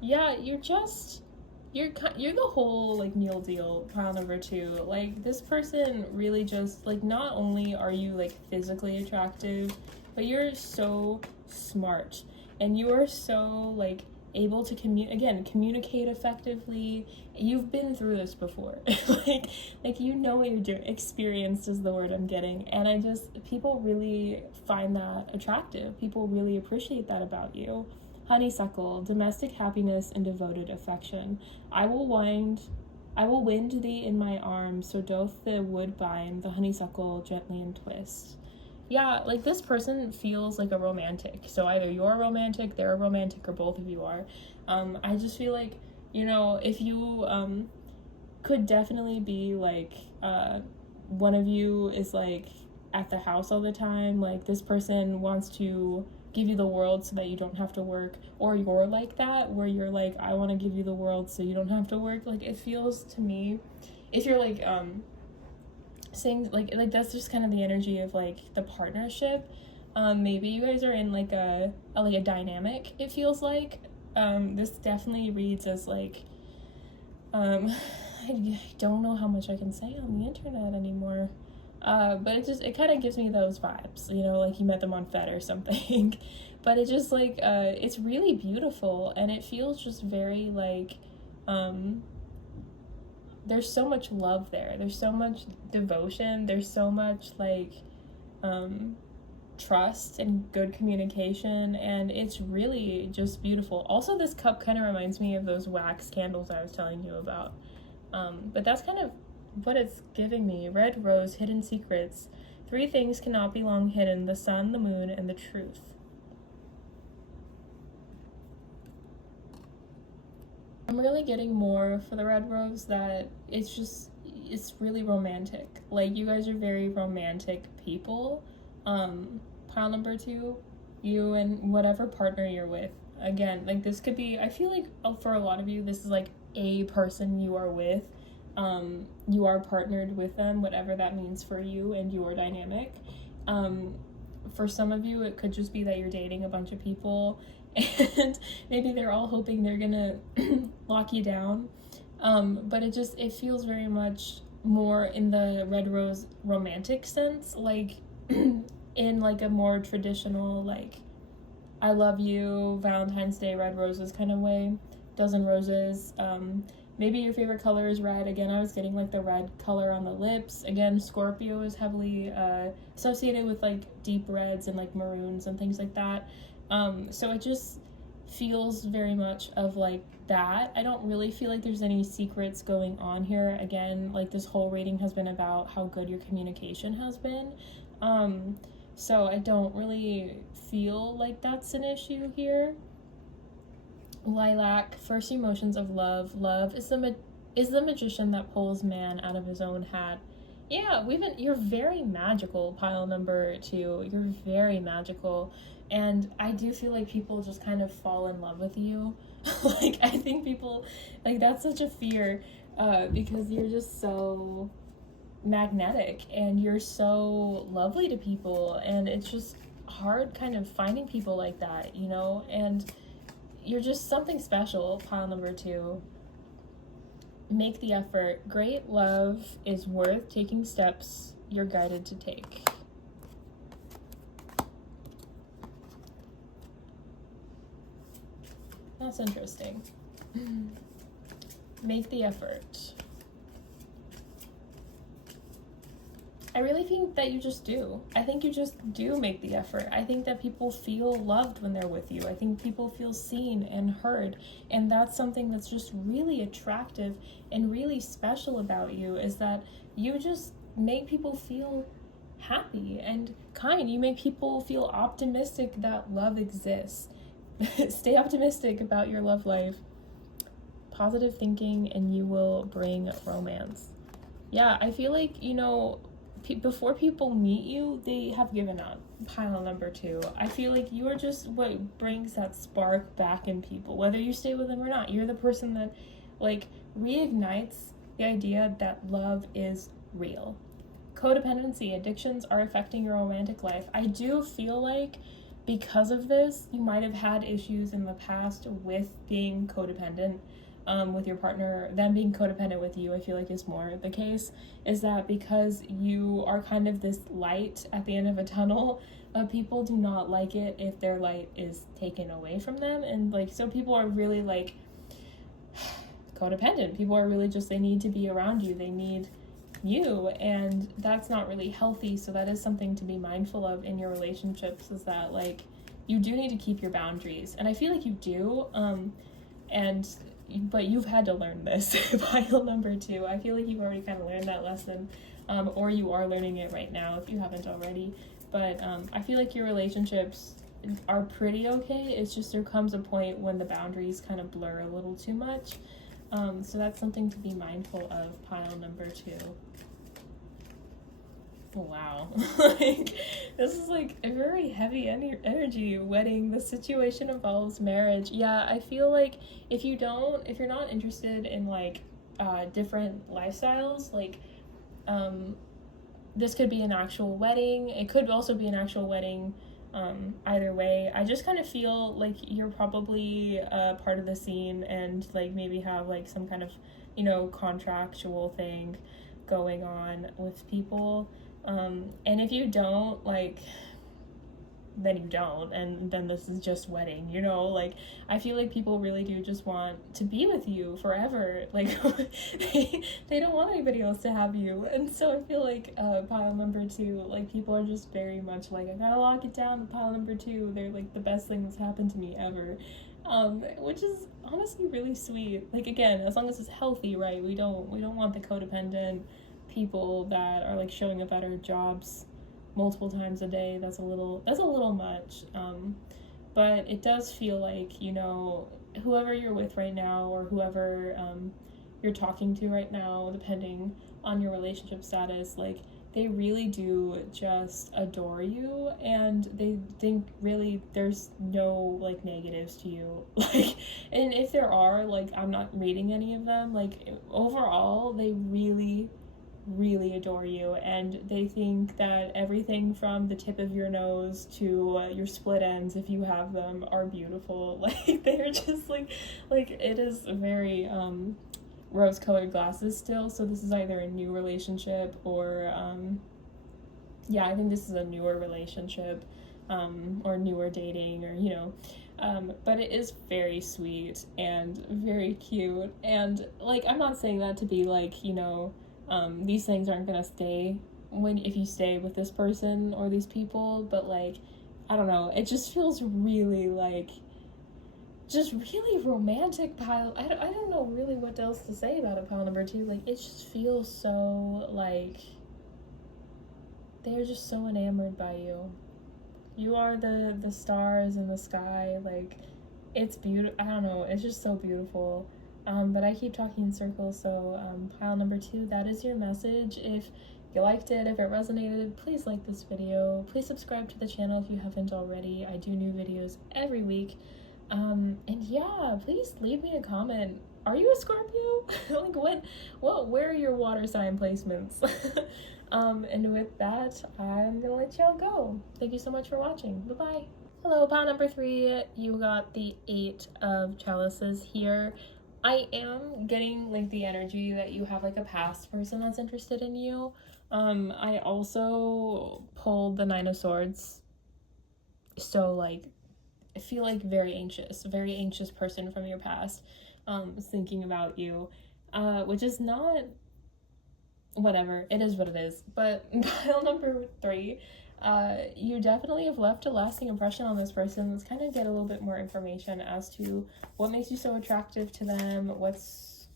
Yeah, you're the whole like meal deal, pile number 2. Like, this person really just like, not only are you like physically attractive, but you're so smart and you are so like able to communicate effectively. You've been through this before. like you know what you're doing. Experienced is the word I'm getting, and people really find that attractive. People really appreciate that about you. Honeysuckle, domestic happiness and devoted affection. I will wind thee in my arms, so doth the woodbine the honeysuckle gently entwist. Yeah, like, this person feels like a romantic. So either you're a romantic, they're a romantic, or both of you are. I just feel like, if you could definitely be like, one of you is like at the house all the time, like this person wants to give you the world so that you don't have to work, or you're like that where you're like, I want to give you the world so you don't have to work. Like, it feels to me, if you're like saying like that's just kind of the energy of like the partnership. Maybe you guys are in like a dynamic, it feels like. This definitely reads as like I don't know how much I can say on the internet anymore. But it kind of gives me those vibes, like you met them on Fed or something. But it just like, it's really beautiful, and it feels just very like, there's so much love there. There's so much devotion. There's so much like, trust and good communication, and it's really just beautiful. Also, this cup kind of reminds me of those wax candles I was telling you about. But that's kind of what it's giving me. Red rose, hidden secrets. 3 things cannot be long hidden: the sun, the moon, and the truth. I'm really getting more for the red rose that it's really romantic. Like, you guys are very romantic people. Pile number 2, you and whatever partner you're with. Again, like, this could be, I feel like for a lot of you, this is like a person you are with. You are partnered with them, whatever that means for you and your dynamic. For some of you, it could just be that you're dating a bunch of people and maybe they're all hoping they're gonna lock you down. But it feels very much more in the red rose romantic sense, like in like a more traditional, like, I love you, Valentine's Day, red roses kind of way. Dozen roses. Maybe your favorite color is red. Again, I was getting like the red color on the lips. Again, Scorpio is heavily associated with like deep reds and like maroons and things like that. So it just feels very much of like that. I don't really feel like there's any secrets going on here. Again, like, this whole reading has been about how good your communication has been. So I don't really feel like that's an issue here. Lilac, first emotions of love. Love is the magician that pulls man out of his own hat. Yeah, you're very magical, pile number 2. You're very magical. And I do feel like people just kind of fall in love with you. Like, I think people, like, that's such a fear, because you're just so magnetic and you're so lovely to people, and it's just hard kind of finding people like that, and you're just something special, pile number 2. Make the effort. Great love is worth taking steps you're guided to take. That's interesting. Make the effort. I really think that you just do. I think you just do make the effort. I think that people feel loved when they're with you. I think people feel seen and heard. And that's something that's just really attractive and really special about you, is that you just make people feel happy and kind. You make people feel optimistic that love exists. Stay optimistic about your love life. Positive thinking and you will bring romance. Yeah, I feel like, before people meet you, they have given up. Pile number 2. I feel like you are just what brings that spark back in people, whether you stay with them or not. You're the person that, like, reignites the idea that love is real. Codependency, addictions are affecting your romantic life. I do feel like because of this, you might have had issues in the past with being codependent with your partner. Them being codependent with you, I feel like, is more the case, is that because you are kind of this light at the end of a tunnel, people do not like it if their light is taken away from them. And like, so people are really like codependent. People are really just, they need to be around you, they need you, and that's not really healthy. So that is something to be mindful of in your relationships, is that like you do need to keep your boundaries, and I feel like you do, but you've had to learn this. Pile number 2, I feel like you've already kind of learned that lesson, or you are learning it right now if you haven't already. But I feel like your relationships are pretty okay. It's just there comes a point when the boundaries kind of blur a little too much. So that's something to be mindful of. Pile number 2. Wow. Like, this is like a very heavy energy wedding. The situation involves marriage. Yeah, I feel like if you're not interested in like different lifestyles, like this could be an actual wedding. It could also be an actual wedding. Either way, I just kind of feel like you're probably part of the scene, and like maybe have like some kind of, you know, contractual thing going on with people. And if you don't, like, then you don't, and then this is just wedding, you know? Like, I feel like people really do just want to be with you forever. Like, they don't want anybody else to have you. And so I feel like pile number 2, like, people are just very much like, I gotta lock it down. Pile number 2, they're like the best thing that's happened to me ever, which is honestly really sweet. Like, again, as long as it's healthy, right? We don't want the codependent people that are like showing up at our jobs multiple times a day. That's a little much. But it does feel like, you know, whoever you're with right now, or whoever you're talking to right now, depending on your relationship status, like, they really do just adore you, and they think really there's no like negatives to you. Like, and if there are, like, I'm not reading any of them. Like, overall, they really adore you, and they think that everything from the tip of your nose to your split ends, if you have them, are beautiful. Like, they're just like it is very rose-colored glasses still. So this is either a new relationship or yeah, I think this is a newer relationship, or newer dating, or, you know, but it is very sweet and very cute. And like, I'm not saying that to be like, you know, these things aren't gonna stay if you stay with this person or these people, but like, I don't know, it just feels really like, just really romantic. Pile, I don't know really what else to say about a pile number 2. Like, it just feels so like they're just so enamored by you. You are the stars in the sky. Like, it's beautiful. I don't know, it's just so beautiful. But I keep talking in circles, so pile number 2, that is your message. If you liked it, if it resonated, please like this video. Please subscribe to the channel if you haven't already. I do new videos every week. And yeah, please leave me a comment. Are you a Scorpio? Like, where are your water sign placements? And with that, I'm gonna let y'all go. Thank you so much for watching. Bye-bye. Hello, pile number 3. You got the 8 of chalices here. I am getting like the energy that you have like a past person that's interested in you. I also pulled the 9 of Swords. So like, I feel like very anxious person from your past is thinking about you, which is not, whatever, it is what it is. But pile number 3, you definitely have left a lasting impression on this person. Let's kind of get a little bit more information as to what makes you so attractive to them, what's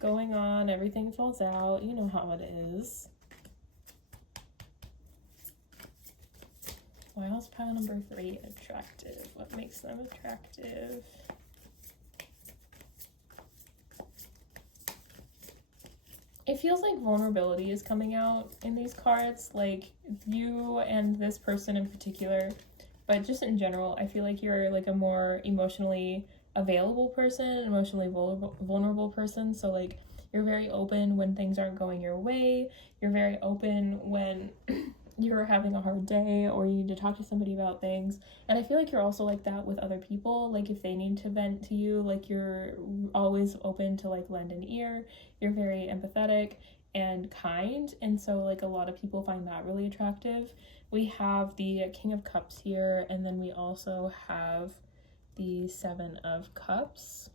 going on. Everything falls out, you know how it is. Why else pile number 3 attractive? What makes them attractive? it feels like vulnerability is coming out in these cards, like you and this person in particular, but just in general, I feel like you're like a more emotionally available person, emotionally vulnerable person. So like you're very open when things aren't going your way. You're very open when you're having a hard day or you need to talk to somebody about things. And I feel like you're also like that with other people. Like if they need to vent to you, like you're always open to like lend an ear. You're very empathetic and kind. And so like a lot of people find that really attractive. We have the King of Cups here, and then we also have the Seven of Cups.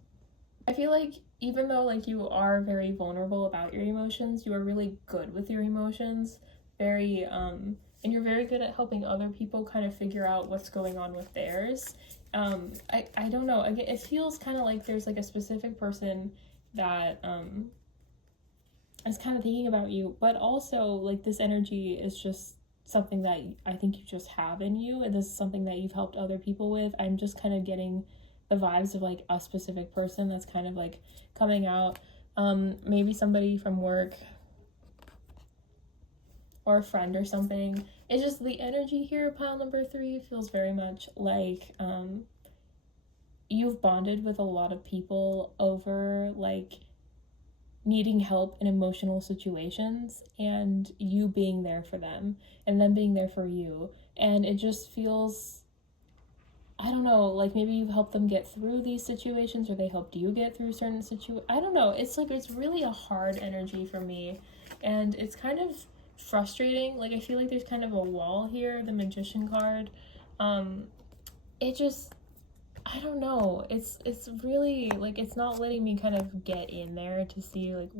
I feel like even though like you are very vulnerable about your emotions, you are really good with your emotions. Very and you're very good at helping other people kind of figure out what's going on with theirs. I don't know. Again, it feels kind of like there's like a specific person that is kind of thinking about you, but also like this energy is just something that I think you just have in you, and this is something that you've helped other people with. I'm just kind of getting the vibes of like a specific person that's kind of like coming out. Maybe somebody from work or a friend or something. It's just the energy here, pile number 3, feels very much like you've bonded with a lot of people over like needing help in emotional situations and you being there for them and them being there for you. And it just feels, I don't know, like maybe you've helped them get through these situations or they helped you get through certain situations. I don't know. It's like, it's really a hard energy for me. And it's kind of frustrating. Like I feel like there's kind of a wall here, the Magician card. It just, I don't know. It's really like it's not letting me kind of get in there to see like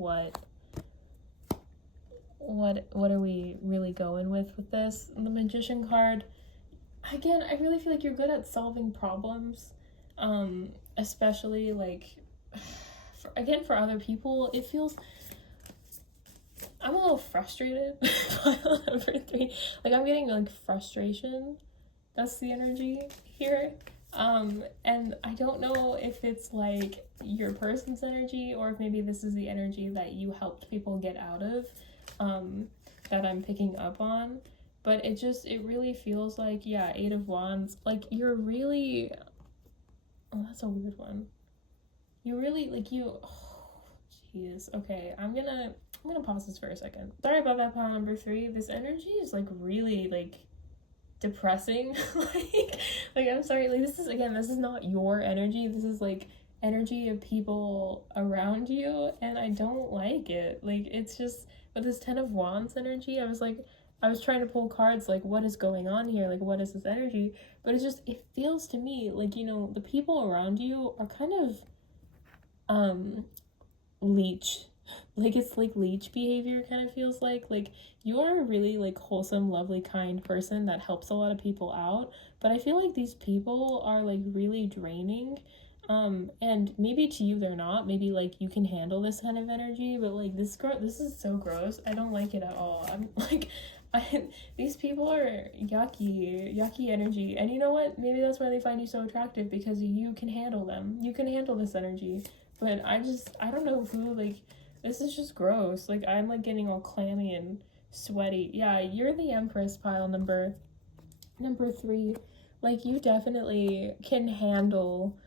what are we really going with this. The Magician card, again, I really feel like you're good at solving problems, especially like for other people. It feels, I'm a little frustrated. Number 3, like I'm getting like frustration. That's the energy here. And I don't know if it's like your person's energy or if maybe this is the energy that you helped people get out of, that I'm picking up on. But it really feels like, yeah, 8 of Wands, like you're really, oh, that's a weird one. You really, like you, oh, jeez. Okay, I'm gonna pause this for a second. Sorry about that, pile number 3. This energy is like really like depressing. like I'm sorry, like this is not your energy. This is like energy of people around you, and I don't like it. Like it's just with this 10 of Wands energy, I was trying to pull cards like what is going on here, like what is this energy, but it feels to me like, you know, the people around you are kind of leech, like it's like leech behavior kind of feels like you are a really like wholesome, lovely, kind person that helps a lot of people out, but I feel like these people are like really draining, and maybe to you they're not, maybe like you can handle this kind of energy, but like this is so gross. I don't like it at all. I'm like, these people are yucky energy, and you know what, maybe that's why they find you so attractive, because you can handle them, you can handle this energy. But I don't know who, like, this is just gross. Like, I'm, like, getting all clammy and sweaty. Yeah, you're the Empress, pile number 3. Like, you definitely can handle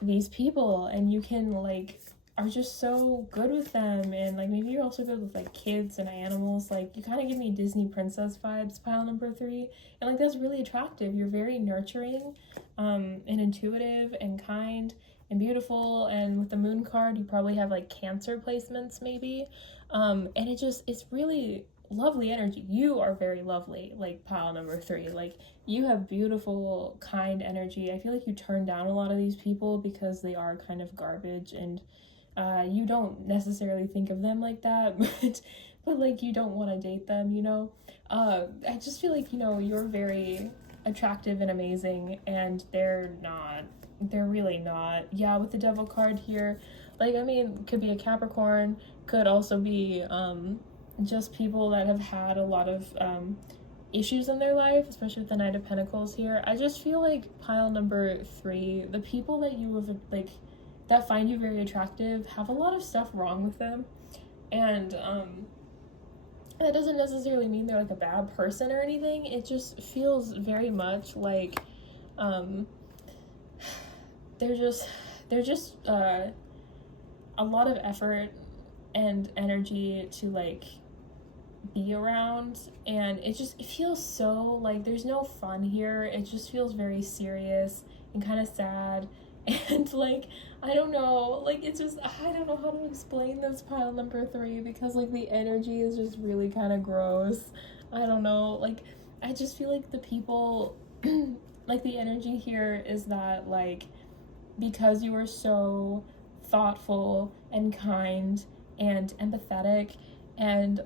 these people, and you can, like, are just so good with them. And, like, maybe you're also good with, like, kids and animals. Like, you kind of give me Disney princess vibes, pile number 3. And, like, that's really attractive. You're very nurturing, and intuitive and kind and beautiful. And with the Moon card, you probably have like Cancer placements maybe, and it's really lovely energy. You are very lovely, like pile number 3. Like you have beautiful, kind energy. I feel like you turn down a lot of these people because they are kind of garbage, and you don't necessarily think of them like that, but like you don't want to date them, you know. I just feel like, you know, you're very attractive and amazing, and they're really not. Yeah, with the Devil card here, like, I mean, could be a Capricorn, could also be just people that have had a lot of issues in their life, especially with the Knight of Pentacles here. I just feel like pile number 3, the people that you have, like, that find you very attractive have a lot of stuff wrong with them. And that doesn't necessarily mean they're like a bad person or anything. It just feels very much like they're just a lot of effort and energy to like be around, and it feels so like there's no fun here. It just feels very serious and kind of sad. And like I don't know, like it's just I don't know how to explain this pile number 3, because like the energy is just really kind of gross. I don't know, like I just feel like the people like the energy here is that like because you are so thoughtful and kind and empathetic and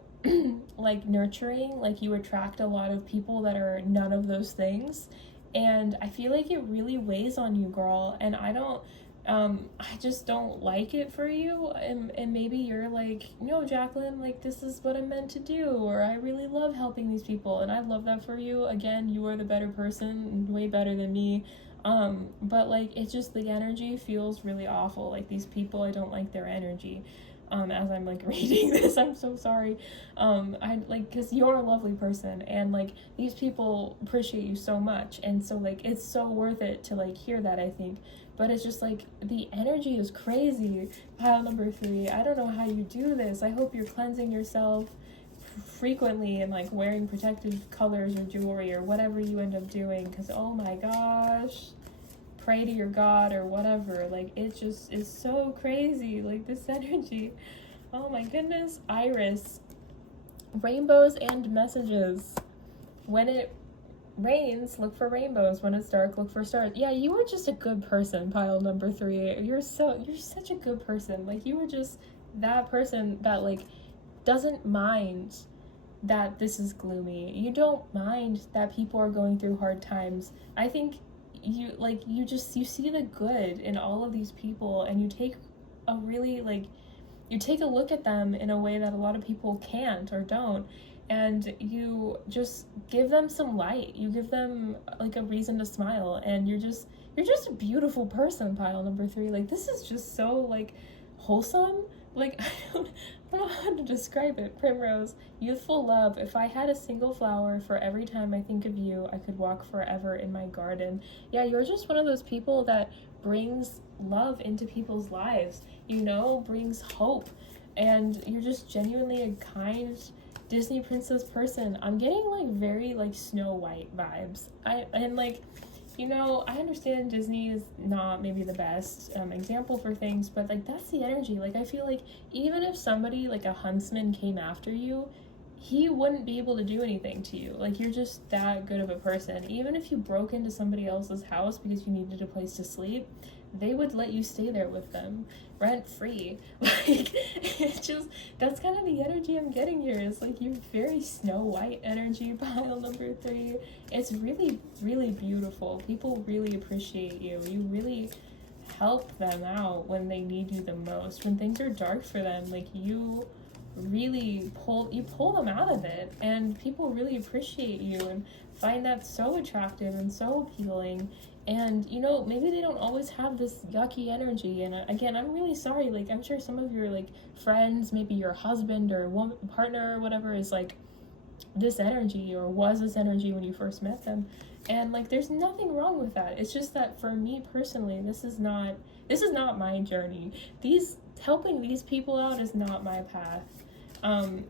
like nurturing, like you attract a lot of people that are none of those things. And I feel like it really weighs on you, girl. And I just don't like it for you. And maybe you're like, no, Jacqueline, like this is what I'm meant to do, or I really love helping these people, and I love that for you. Again, you are the better person, way better than me. But like it's just the energy feels really awful. Like these people, I don't like their energy. As I'm like reading this, I'm so sorry. I like, because you're a lovely person, and like these people appreciate you so much, and so like it's so worth it to like hear that, I think. But it's just like the energy is crazy. Pile number 3, I don't know how you do this. I hope you're cleansing yourself frequently and like wearing protective colors or jewelry or whatever you end up doing, because oh my gosh, pray to your god or whatever. Like it just is so crazy, like this energy. Oh my goodness. Iris, rainbows and messages. When it rains, look for rainbows. When it's dark, look for stars. Yeah, you are just a good person, pile number 3. You're such a good person. Like you are just that person that like doesn't mind that this is gloomy. You don't mind that people are going through hard times. I think you see the good in all of these people, and you take a look at them in a way that a lot of people can't or don't, and you just give them some light. You give them like a reason to smile, and you're just a beautiful person, pile number 3. Like this is just so like wholesome. Like I don't know how to describe it. Primrose, youthful love. If I had a single flower for every time I think of you, I could walk forever in my garden. Yeah, you're just one of those people that brings love into people's lives, brings hope. And you're just genuinely a kind Disney princess person. I'm getting like very like Snow White vibes. I understand Disney is not maybe the best example for things, but like that's the energy. Like I feel like even if somebody like a huntsman came after you, he wouldn't be able to do anything to you. Like you're just that good of a person. Even if you broke into somebody else's house because you needed a place to sleep, they would let you stay there with them rent free. Like it's just, that's kind of the energy I'm getting here. Is like you're very Snow White energy, pile number 3. It's really, really beautiful. People really appreciate you. You really help them out when they need you the most. When things are dark for them, like you really pull them out of it, and people really appreciate you and find that so attractive and so appealing. And maybe they don't always have this yucky energy, and again, I'm really sorry. Like I'm sure some of your like friends, maybe your husband or partner or whatever, is like this energy or was this energy when you first met them, and like there's nothing wrong with that. It's just that for me personally, this is not my journey. Helping these people out is not my path.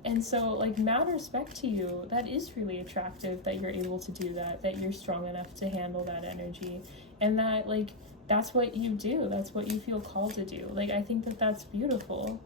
And so like mad respect to you. That is really attractive that you're able to do that you're strong enough to handle that energy, and that like that's what you do, that's what you feel called to do. Like I think that that's beautiful.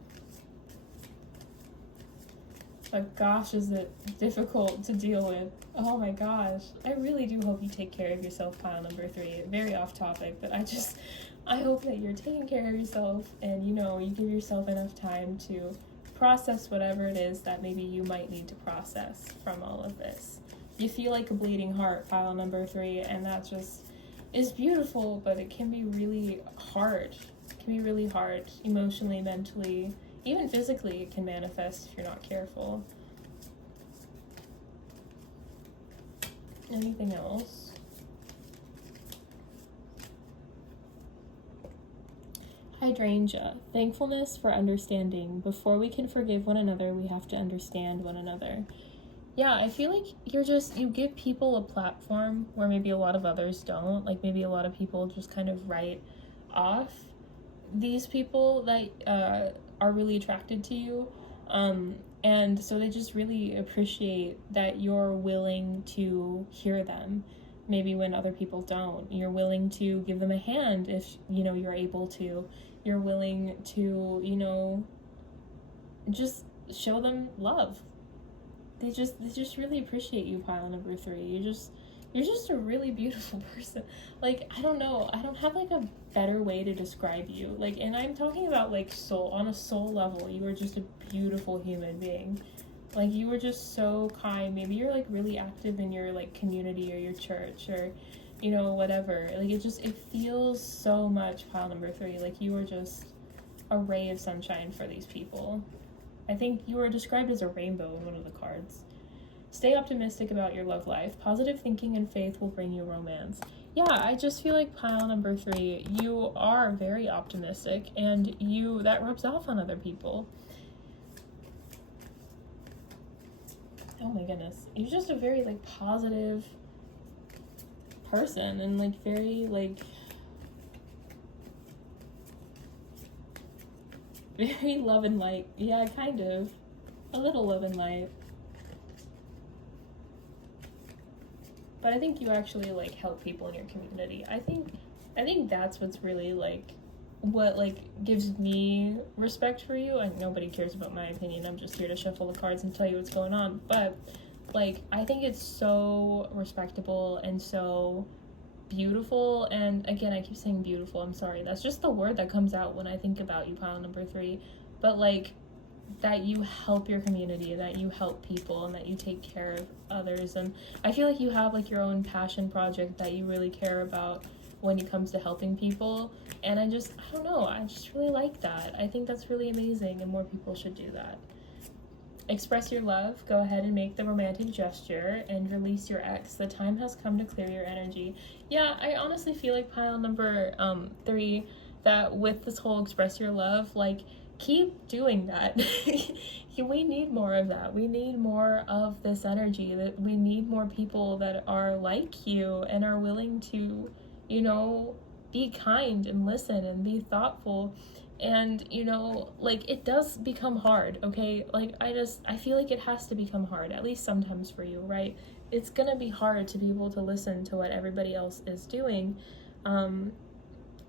But gosh, is it difficult to deal with. Oh my gosh. I really do hope you take care of yourself, pile number 3. Very off topic, but I hope that you're taking care of yourself, and you give yourself enough time to process whatever it is that maybe you might need to process from all of this. You feel like a bleeding heart, pile number 3, and that just is beautiful, but it can be really hard. It can be really hard emotionally, mentally, even physically. It can manifest if you're not careful. Anything else? I Hydrangea, thankfulness for understanding. Before we can forgive one another, we have to understand one another. Yeah, I feel like you give people a platform where maybe a lot of others don't. Like maybe a lot of people just kind of write off these people that are really attracted to you. And so they just really appreciate that you're willing to hear them. Maybe when other people don't, you're willing to give them a hand if, you're able to. You're willing to, just show them love. They just really appreciate you, pile number 3. You're just a really beautiful person. Like, I don't know, I don't have like a better way to describe you. Like, and I'm talking about like soul, on a soul level, you are just a beautiful human being. Like, you were just so kind. Maybe you're like really active in your like community or your church or whatever. Like, it feels so much, pile number 3, like you are just a ray of sunshine for these people. I think you were described as a rainbow in one of the cards. Stay optimistic about your love life. Positive thinking and faith will bring you romance. Yeah, I just feel like pile number 3, you are very optimistic, and that rubs off on other people. Oh my goodness. You're just a very like positive person, and like very love and light. Yeah, kind of. A little love and light. But I think you actually like help people in your community. I think that's what's really like what like gives me respect for you. And nobody cares about my opinion. I'm just here to shuffle the cards and tell you what's going on. But like, I think it's so respectable and so beautiful. And again, I keep saying beautiful, I'm sorry, that's just the word that comes out when I think about you, pile number 3. But like, that you help your community, that you help people, and that you take care of others. And I feel like you have like your own passion project that you really care about when it comes to helping people. And I don't know, I just really like that. I think that's really amazing, and more people should do that. Express your love. Go ahead and make the romantic gesture and release your ex. The time has come to clear your energy. Yeah, I honestly feel like pile number 3, that with this whole express your love, like, keep doing that. We need more of that. We need more of this energy. That we need more people that are like you and are willing to, be kind and listen and be thoughtful. And like, it does become hard, okay? Like, I feel like it has to become hard, at least sometimes for you, right? It's gonna be hard to be able to listen to what everybody else is doing,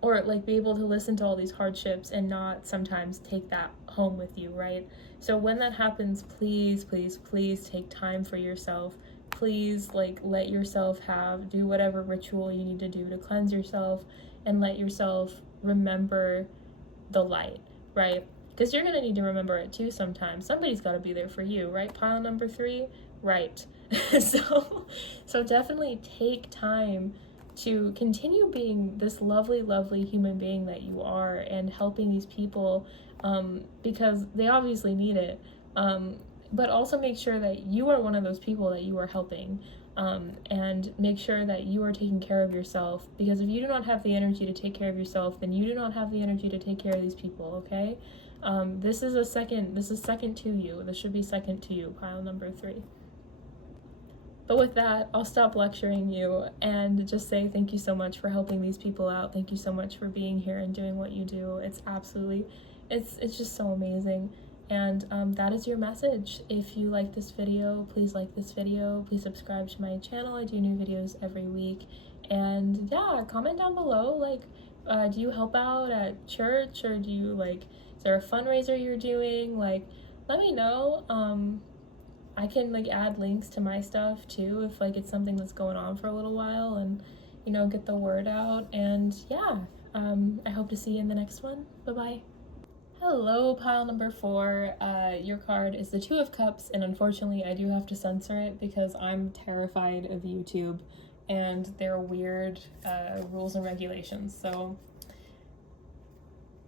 or like be able to listen to all these hardships and not sometimes take that home with you, right? So when that happens, please take time for yourself. Please like let yourself do whatever ritual you need to do to cleanse yourself, and let yourself remember the light, right? Because you're gonna need to remember it too sometimes. Somebody's got to be there for you, right? Pile number 3, right? so definitely take time to continue being this lovely human being that you are, and helping these people, because they obviously need it, but also make sure that you are one of those people that you are helping, and make sure that you are taking care of yourself, because if you do not have the energy to take care of yourself, then you do not have the energy to take care of these people, okay? This is second to you. This should be second to you, pile number 3. But with that, I'll stop lecturing you and just say thank you so much for helping these people out. Thank you so much for being here and doing what you do. It's just so amazing. And that is your message. If you like this video, please like this video. Please subscribe to my channel. I do new videos every week. And yeah, comment down below, like, do you help out at church, or do you is there a fundraiser you're doing? Like, let me know. I can like add links to my stuff too if like it's something that's going on for a little while, and get the word out. And yeah, I hope to see you in the next one. Bye-bye. Hello, pile number 4. Your card is the 2 of Cups, and unfortunately I do have to censor it because I'm terrified of YouTube and their weird rules and regulations. So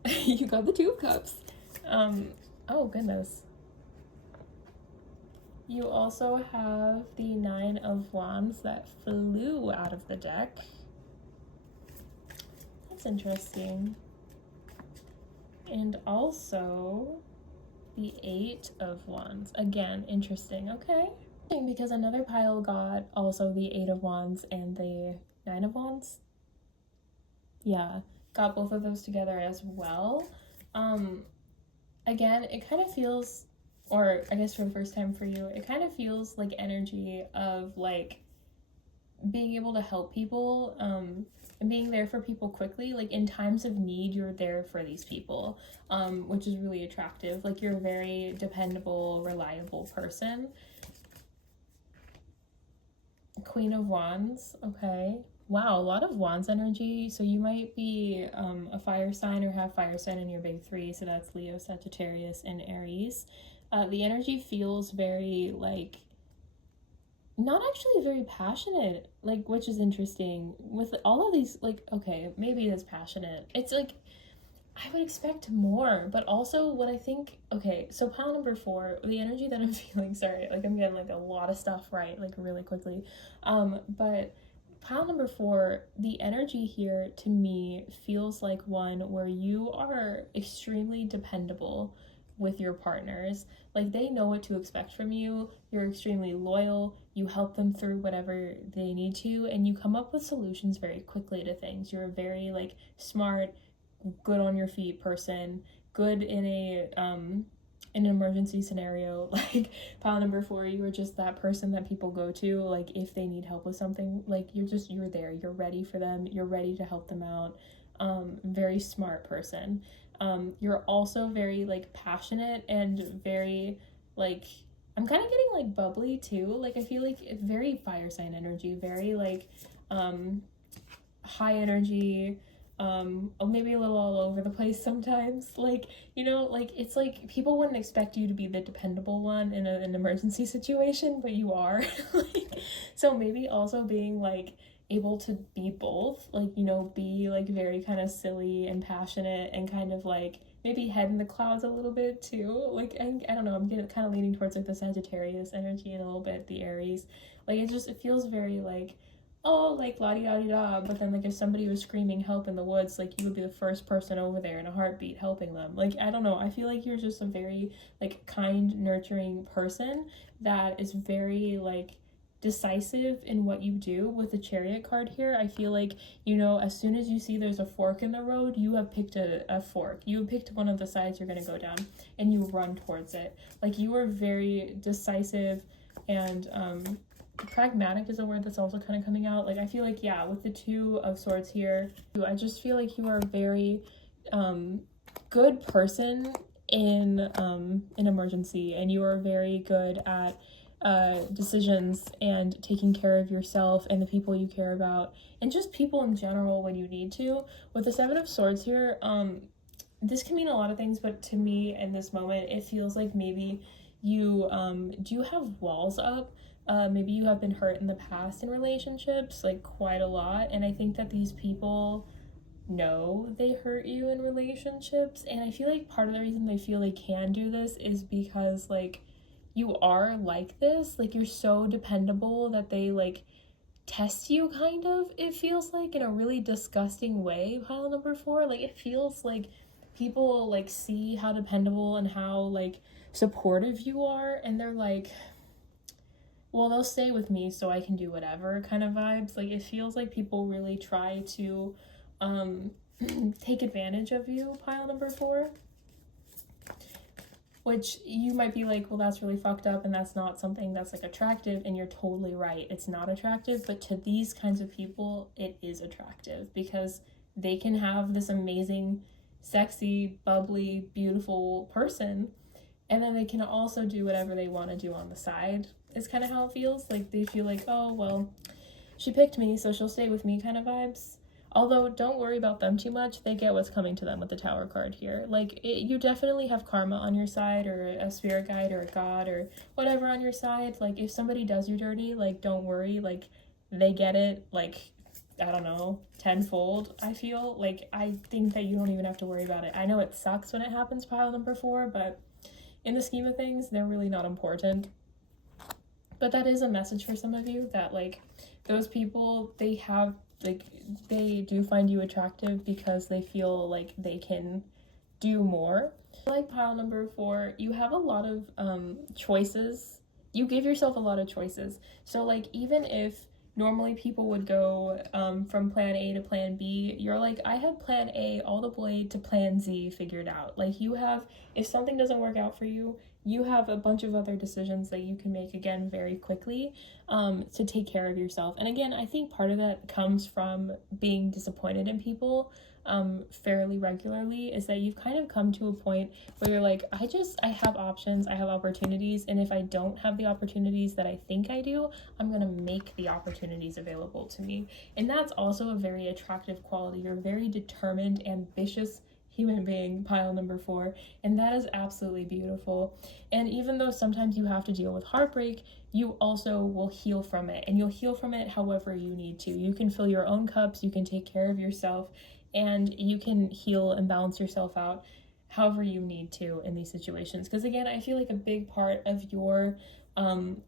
you got the 2 of Cups. Oh goodness. You also have the 9 of Wands that flew out of the deck. That's interesting. And also the Eight of Wands. Again, interesting. Okay. Because another pile got also the Eight of Wands and the Nine of Wands. Yeah, got both of those together as well. Again, it kind of feels, or I guess for the first time for you, it kind of feels like energy of like being able to help people, and being there for people quickly. Like in times of need, you're there for these people, which is really attractive. Like you're a very dependable, reliable person. Queen of Wands. Okay. Wow, a lot of Wands energy. So you might be a fire sign or have fire sign in your big three. So that's Leo, Sagittarius, and Aries. The energy feels very like not actually very passionate, like, which is interesting with all of these. Like, okay, maybe it is passionate. It's like I would expect more, but also what I think, okay, so pile number 4, the energy that I'm feeling, sorry, like I'm getting like a lot of stuff right, like really quickly, but pile number 4, the energy here to me feels like one where you are extremely dependable with your partners. Like they know what to expect from you, you're extremely loyal, you help them through whatever they need to, and you come up with solutions very quickly to things. You're a very like smart, good on your feet person, good in an emergency scenario. Like pile number 4, you are just that person that people go to like if they need help with something. Like you're there, you're ready for them, you're ready to help them out. Very smart person. You're also very like passionate and very like, I'm kind of getting like bubbly too. Like I feel like very fire sign energy, very like high energy, maybe a little all over the place sometimes. Like, you know, like it's like people wouldn't expect you to be the dependable one in an emergency situation, but you are. Like, so maybe also being like able to be both, like, you know, be like very kind of silly and passionate and kind of like maybe head in the clouds a little bit too. Like I don't know, I'm getting kind of leaning towards like the Sagittarius energy and a little bit the Aries. Like it feels very like, oh, like la-di-da-di-da, but then like if somebody was screaming help in the woods, like you would be the first person over there in a heartbeat helping them. Like I don't know, I feel like you're just a very like kind, nurturing person that is very like decisive in what you do. With the Chariot card here, I feel like, you know, as soon as you see there's a fork in the road, you have picked a fork, you have picked one of the sides you're gonna go down and you run towards it. Like you are very decisive and pragmatic is a word that's also kind of coming out. Like I feel like, yeah, with the Two of Swords here, I just feel like you are a very good person in an emergency, and you are very good at decisions and taking care of yourself and the people you care about and just people in general when you need to. With the Seven of Swords here, this can mean a lot of things, but to me in this moment it feels like maybe you do have walls up. Maybe you have been hurt in the past in relationships, like quite a lot, and I think that these people know they hurt you in relationships, and I feel like part of the reason they feel they can do this is because like you are like this, like you're so dependable that they like test you kind of, it feels like, in a really disgusting way. Pile number 4, like it feels like people like see how dependable and how like supportive you are, and they're like, well, they'll stay with me so I can do whatever kind of vibes. Like it feels like people really try to take advantage of you, pile number 4. Which you might be like, well, that's really fucked up and that's not something that's like attractive, and you're totally right. It's not attractive, but to these kinds of people, it is attractive because they can have this amazing, sexy, bubbly, beautiful person, and then they can also do whatever they want to do on the side. Is kind of how it feels. Like they feel like, oh, well, she picked me, so she'll stay with me kind of vibes. Although, don't worry about them too much. They get what's coming to them with the Tower card here. Like, you definitely have karma on your side, or a spirit guide, or a god, or whatever on your side. Like, if somebody does you dirty, like, don't worry. Like, they get it, like, I don't know, tenfold, I feel. Like, I think that you don't even have to worry about it. I know it sucks when it happens, pile number 4, but in the scheme of things, they're really not important. But that is a message for some of you, that, like, those people, they have, like, they do find you attractive because they feel like they can do more. Like pile number 4, you have a lot of choices. You give yourself a lot of choices. So like even if normally people would go from plan A to plan B, you're like, I have plan A all the way to plan Z figured out. Like you have, if something doesn't work out for you, you have a bunch of other decisions that you can make again very quickly to take care of yourself. And again, I think part of that comes from being disappointed in people fairly regularly, is that you've kind of come to a point where you're like, I have options, I have opportunities, and if I don't have the opportunities that I think I do, I'm gonna make the opportunities available to me. And that's also a very attractive quality. You're a very determined, ambitious human being, pile number 4, and that is absolutely beautiful. And even though sometimes you have to deal with heartbreak, you also will heal from it, and you'll heal from it however you need to. You can fill your own cups, you can take care of yourself, and you can heal and balance yourself out however you need to in these situations. Because again, I feel like a big part of your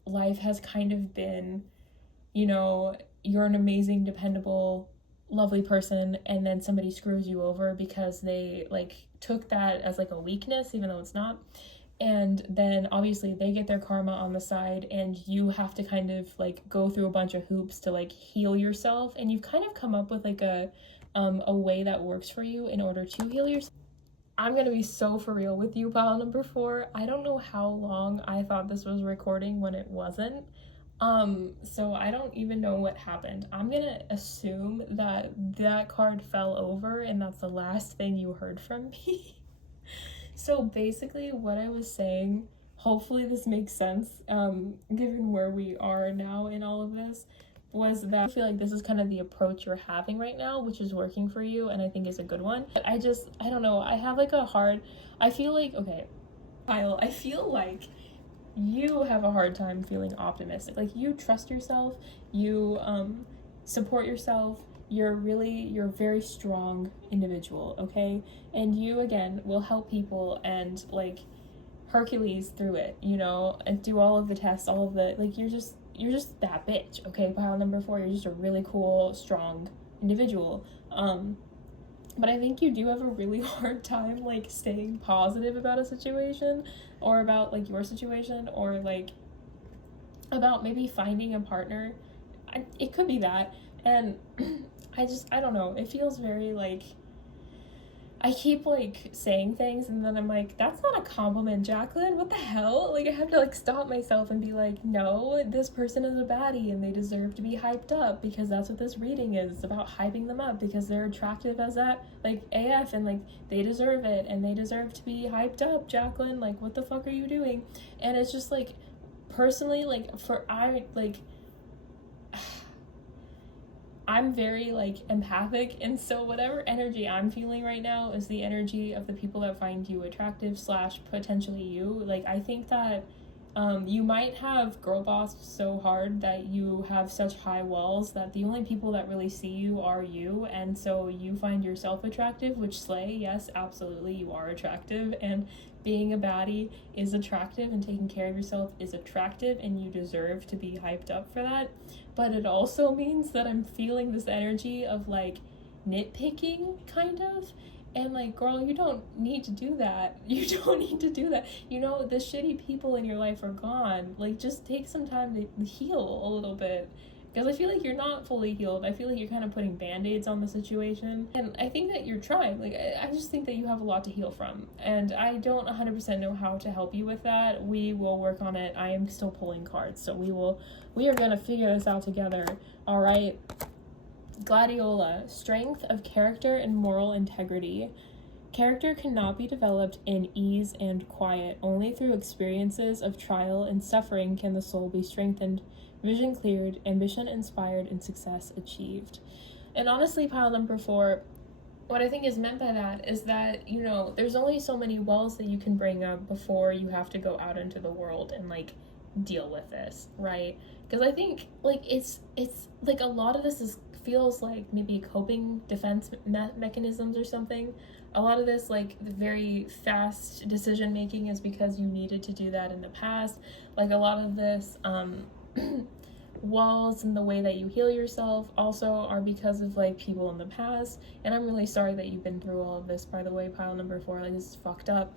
life has kind of been, you know, you're an amazing, dependable, lovely person, and then somebody screws you over because they like took that as like a weakness, even though it's not. And then obviously they get their karma on the side, and you have to kind of like go through a bunch of hoops to like heal yourself. And you've kind of come up with like a way that works for you in order to heal yourself. I'm gonna be so for real with you, pile number 4. I don't know how long I thought this was recording when it wasn't. So I don't even know what happened. I'm gonna assume that that card fell over and that's the last thing you heard from me. So basically what I was saying, hopefully this makes sense, given where we are now in all of this, was that I feel like this is kind of the approach you're having right now, which is working for you, and I think is a good one. But I don't know, I have like I feel like, okay, Kyle, I feel like you have a hard time feeling optimistic. Like you trust yourself, you support yourself, you're a very strong individual, okay? And you, again, will help people and like Hercules through it, you know, and do all of the tests, all of the, like, you're just that bitch, okay? Pile number 4, you're just a really cool, strong individual. But I think you do have a really hard time like staying positive about a situation, or about like your situation, or like about maybe finding a partner. It could be that. And I don't know, it feels very like I keep like saying things and then I'm like, that's not a compliment, Jacqueline, what the hell? Like I have to like stop myself and be like, no, this person is a baddie and they deserve to be hyped up, because that's what this reading is. It's about hyping them up because they're attractive as that, like AF, and like they deserve it and they deserve to be hyped up, Jacqueline. Like what the fuck are you doing? And it's just like, personally, like I'm very like empathic, and so whatever energy I'm feeling right now is the energy of the people that find you attractive / potentially you. Like I think that you might have girl bossed so hard that you have such high walls that the only people that really see you are you, and so you find yourself attractive, which slay. Yes, absolutely, you are attractive, and being a baddie is attractive, and taking care of yourself is attractive, and you deserve to be hyped up for that. But it also means that I'm feeling this energy of like nitpicking, kind of. And like, girl, you don't need to do that. You don't need to do that. You know, the shitty people in your life are gone. Like, just take some time to heal a little bit. Because I feel like you're not fully healed. I feel like you're kind of putting band-aids on the situation. And I think that you're trying. Like, I just think that you have a lot to heal from. And I don't 100% know how to help you with that. We will work on it. I am still pulling cards. So we are going to figure this out together. All right. Gladiola, strength of character and moral integrity. Character cannot be developed in ease and quiet. Only through experiences of trial and suffering can the soul be strengthened, vision cleared, ambition inspired, and success achieved. And honestly, pile number 4, what I think is meant by that is that, you know, there's only so many walls that you can bring up before you have to go out into the world and like deal with this, right? Because I think like it's like a lot of this feels like maybe coping defense mechanisms or something. A lot of this, like the very fast decision making, is because you needed to do that in the past. Like a lot of this walls and the way that you heal yourself also are because of like people in the past. And I'm really sorry that you've been through all of this, by the way, pile number 4. Like, this is fucked up.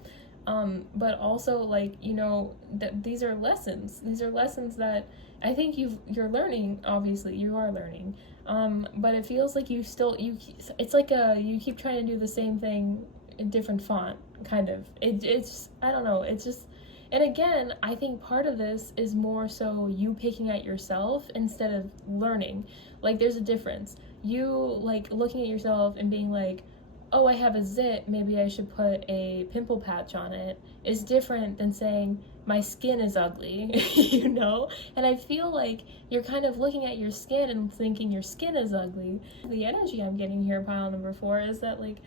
But also, like, you know, that these are lessons. These are lessons that I think you're learning. Obviously, you are learning. But it feels like it's like you keep trying to do the same thing in different font, kind of. It's I don't know. It's just, and again, I think part of this is more so you picking at yourself instead of learning. Like, there's a difference. You, like, looking at yourself and being like, oh, I have a zit, maybe I should put a pimple patch on it, is different than saying, my skin is ugly, you know? And I feel like you're kind of looking at your skin and thinking your skin is ugly. The energy I'm getting here, pile number 4, is that, like,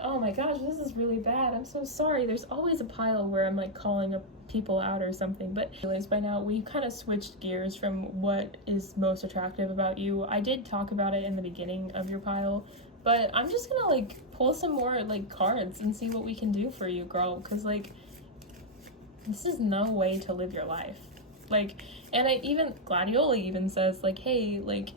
oh my gosh, this is really bad, I'm so sorry. There's always a pile where I'm, like, calling up people out or something. But anyways, by now we kind of switched gears from what is most attractive about you. I did talk about it in the beginning of your pile, but I'm just gonna, like, pull some more, like, cards and see what we can do for you, girl, because, like, this is no way to live your life. Like, and Gladiola even says, like, hey, like,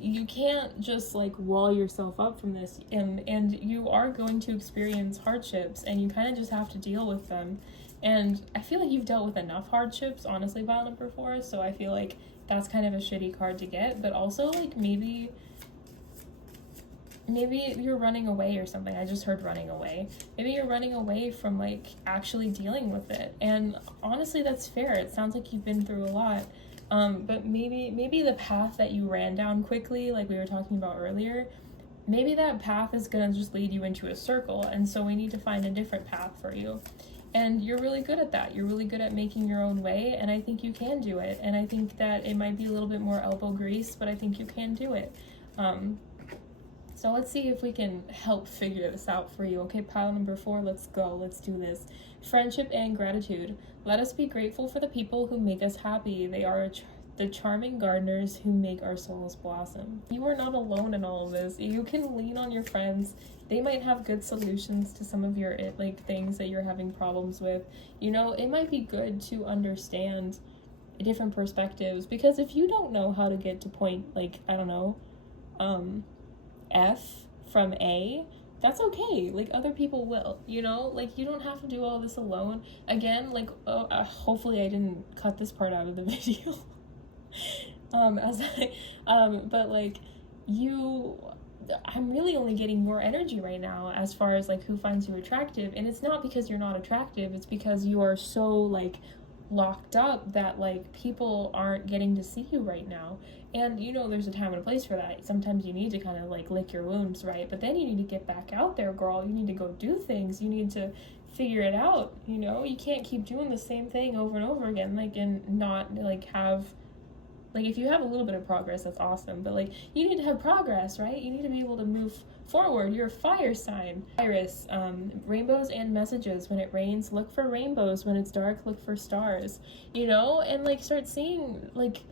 you can't just, like, wall yourself up from this, and you are going to experience hardships, and you kind of just have to deal with them. And I feel like you've dealt with enough hardships, honestly, pile number 4, so I feel like that's kind of a shitty card to get. But also, like, maybe you're running away or something. I just heard running away. Maybe you're running away from, like, actually dealing with it. And honestly, that's fair. It sounds like you've been through a lot. But maybe the path that you ran down quickly, like we were talking about earlier, maybe that path is gonna just lead you into a circle, and so we need to find a different path for you. And you're really good at that. You're really good at making your own way, and I think you can do it. And I think that it might be a little bit more elbow grease, but I think you can do it. So let's see if we can help figure this out for you. Okay, pile number 4, let's go. Let's do this. Friendship and gratitude. Let us be grateful for the people who make us happy. They are the charming gardeners who make our souls blossom. You are not alone in all of this. You can lean on your friends. They might have good solutions to some of your, like, things that you're having problems with. You know, it might be good to understand different perspectives, because if you don't know how to get to point, like, I don't know, F from A, that's okay. Like, other people will, you know? Like, you don't have to do all this alone. Again, like, hopefully I didn't cut this part out of the video. But, like, I'm really only getting more energy right now as far as, like, who finds you attractive. And it's not because you're not attractive, it's because you are so, like, locked up that, like, people aren't getting to see you right now. And, you know, there's a time and a place for that. Sometimes you need to kind of, like, lick your wounds, right? But then you need to get back out there, girl. You need to go do things. You need to figure it out, you know? You can't keep doing the same thing over and over again, like, and not, like, have, like, if you have a little bit of progress, that's awesome. But, like, you need to have progress, right? You need to be able to move forward. You're a fire sign. Iris, rainbows and messages. When it rains, look for rainbows. When it's dark, look for stars. You know? And, like, start seeing, like,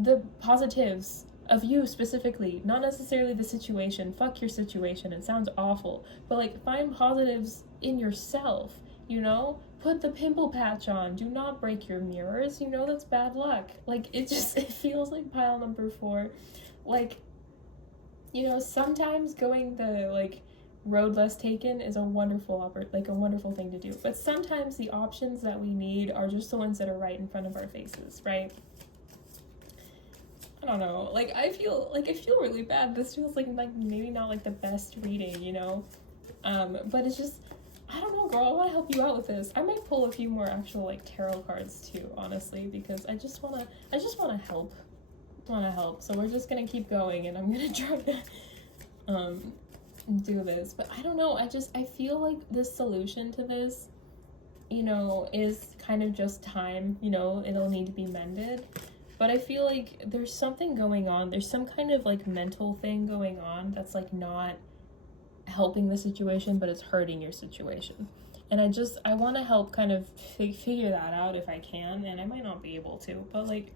the positives of you specifically, not necessarily the situation. Fuck your situation, it sounds awful, but, like, find positives in yourself, you know? Put the pimple patch on. Do not break your mirrors, you know? That's bad luck. Like, it feels like pile number 4, like, you know, sometimes going the, like, road less taken is a wonderful thing to do, but sometimes the options that we need are just the ones that are right in front of our faces, right? I don't know, like, I feel really bad. This feels like maybe not, like, the best reading, you know? But it's just, I don't know, girl, I want to help you out with this. I might pull a few more actual, like, tarot cards too, honestly, because I just want to help. So we're just gonna keep going, and I'm gonna try to do this. But I don't know, I feel like the solution to this, you know, is kind of just time. You know, it'll need to be mended. But I feel like there's something going on. There's some kind of, like, mental thing going on that's, like, not helping the situation, but it's hurting your situation. And I want to help kind of figure that out if I can, and I might not be able to, but, like,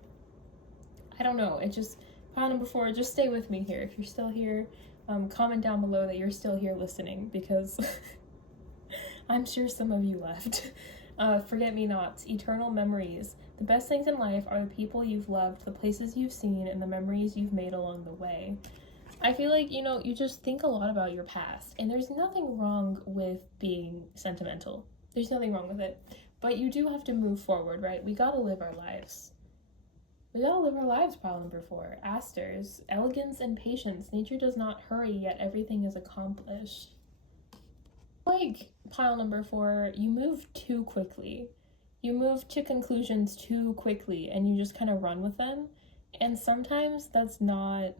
I don't know. It just, pile number 4, just stay with me here. If you're still here, comment down below that you're still here listening, because I'm sure some of you left. Forget-me-nots, eternal memories. The best things in life are the people you've loved, the places you've seen, and the memories you've made along the way. I feel like, you just think a lot about your past, and there's nothing wrong with being sentimental. There's nothing wrong with it. But you do have to move forward, right? We gotta live our lives. Pile number 4. Asters, elegance and patience. Nature does not hurry, yet everything is accomplished. Like pile number 4, you move too quickly. You move to conclusions too quickly, and you just kind of run with them. And sometimes that's not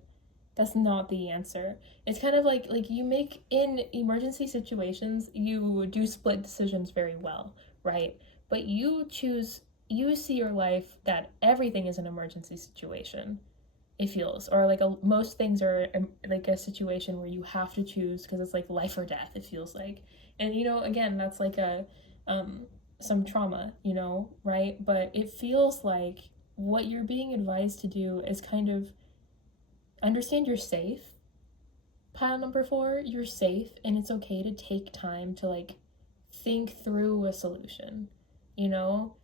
the answer. It's kind of like you make, in emergency situations, you do split decisions very well, right? But you see your life that everything is an emergency situation, it feels, or like most things are like a situation where you have to choose because it's like life or death, it feels like. And again, that's like some trauma, right? But it feels like what you're being advised to do is kind of understand you're safe. Pile number 4, you're safe, and it's okay to take time to like think through a solution.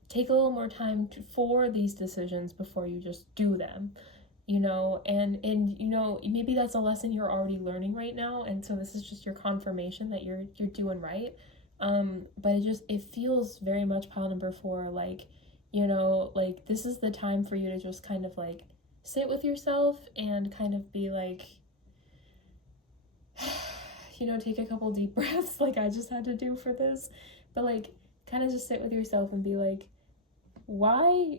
Take a little more time for these decisions before you just do them. And maybe that's a lesson you're already learning right now, and so this is just your confirmation that you're doing right. But it feels very much, pile number 4, like like this is the time for you to just kind of like sit with yourself and kind of be like, take a couple deep breaths like I just had to do for this, but like kind of just sit with yourself and be like, why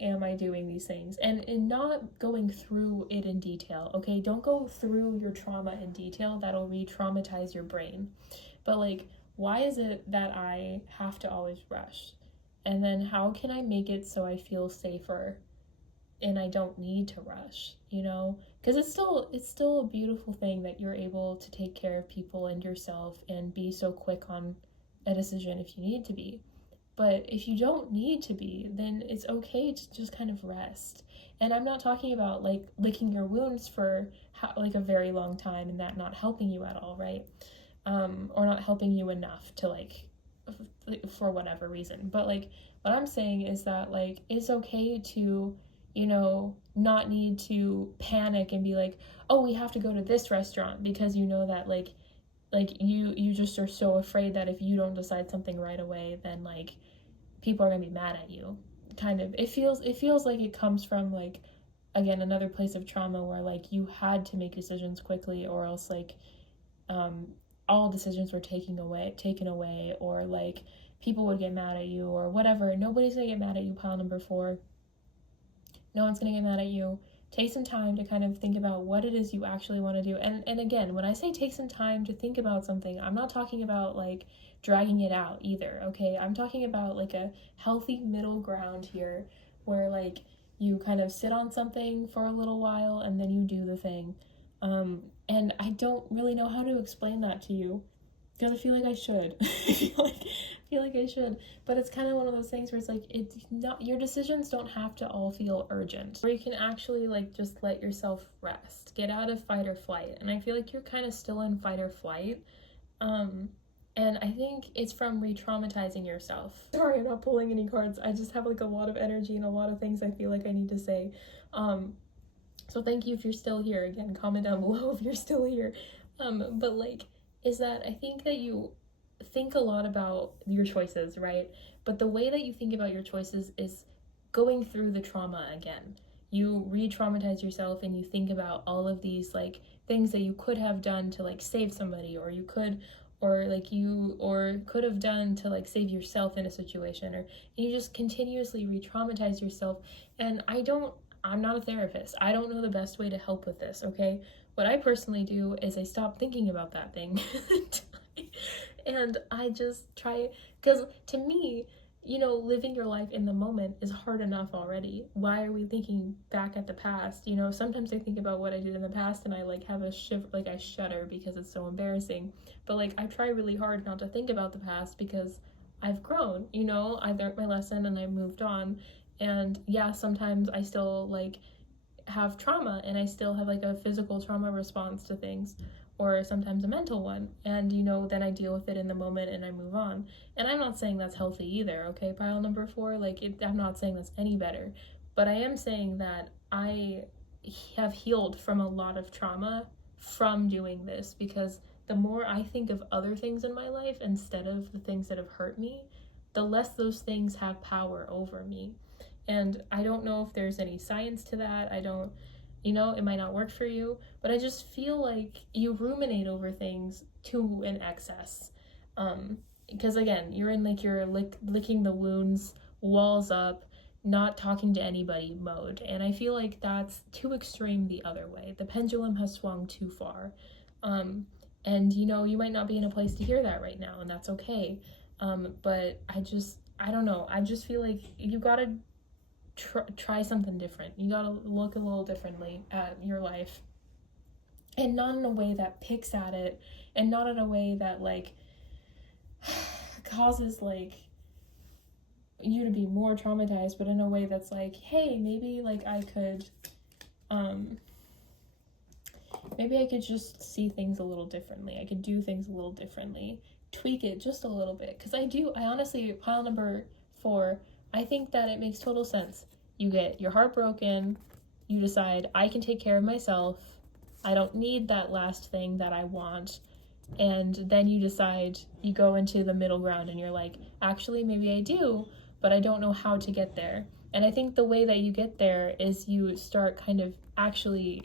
am I doing these things? And not going through it in detail, okay? Don't go through your trauma in detail. That'll re-traumatize your brain. But like, why is it that I have to always rush? And then how can I make it so I feel safer and I don't need to rush, Because it's still a beautiful thing that you're able to take care of people and yourself and be so quick on a decision if you need to be. But if you don't need to be, then it's okay to just kind of rest. And I'm not talking about like licking your wounds for like a very long time and that not helping you at all, right? Or not helping you enough to like, for whatever reason. But like, what I'm saying is that like, it's okay to, not need to panic and be like, oh, we have to go to this restaurant because that like you just are so afraid that if you don't decide something right away, then like people are gonna be mad at you. Kind of, it feels like it comes from like, again, another place of trauma where like you had to make decisions quickly, or else like all decisions were taken away, or like people would get mad at you or whatever. Nobody's gonna get mad at you, pile number 4. No one's gonna get mad at you. Take some time to kind of think about what it is you actually want to do. And again, when I say take some time to think about something, I'm not talking about like dragging it out either, okay? I'm talking about like a healthy middle ground here where like you kind of sit on something for a little while and then you do the thing. And I don't really know how to explain that to you because I feel like I should. I feel like I should, but it's kind of one of those things where it's like, it's not, your decisions don't have to all feel urgent, where you can actually like just let yourself rest, get out of fight or flight. And I feel like you're kind of still in fight or flight, and I think it's from re-traumatizing yourself. Sorry, I'm not pulling any cards. I just have like a lot of energy and a lot of things I feel like I need to say. So thank you if you're still here. Again, comment down below if you're still here. But like, is that I think that you think a lot about your choices, right? But the way that you think about your choices is going through the trauma again. You re-traumatize yourself and you think about all of these like things that you could have done to like save somebody, or could have done to like save yourself in a situation, or you just continuously re-traumatize yourself. And I'm not a therapist. I don't know the best way to help with this, okay? What I personally do is I stop thinking about that thing. And I just try, because to me, living your life in the moment is hard enough already. Why are we thinking back at the past? Sometimes I think about what I did in the past and I like have a shiver, like I shudder because it's so embarrassing. But like I try really hard not to think about the past because I've grown, I learned my lesson and I moved on. And yeah, sometimes I still like have trauma and I still have like a physical trauma response to things, or sometimes a mental one. And, then I deal with it in the moment and I move on. And I'm not saying that's healthy either, okay, pile number 4? I'm not saying that's any better. But I am saying that I have healed from a lot of trauma from doing this, because the more I think of other things in my life instead of the things that have hurt me, the less those things have power over me. And I don't know if there's any science to that. I don't, it might not work for you, but I just feel like you ruminate over things to an excess. Because again, you're in you're licking the wounds, walls up, not talking to anybody mode. And I feel like that's too extreme the other way. The pendulum has swung too far. And you might not be in a place to hear that right now, and that's okay. But I don't know. I just feel like you gotta try something different. You gotta look a little differently at your life. And not in a way that picks at it, and not in a way that causes you to be more traumatized, but in a way that's hey, maybe I could maybe I could just see things a little differently. I could do things a little differently. Tweak it just a little bit. Because I honestly, pile number 4, I think that it makes total sense. You get your heart broken, you decide, I can take care of myself, I don't need that last thing that I want, and then you decide, you go into the middle ground and you're actually, maybe I do, but I don't know how to get there. And I think the way that you get there is you start kind of actually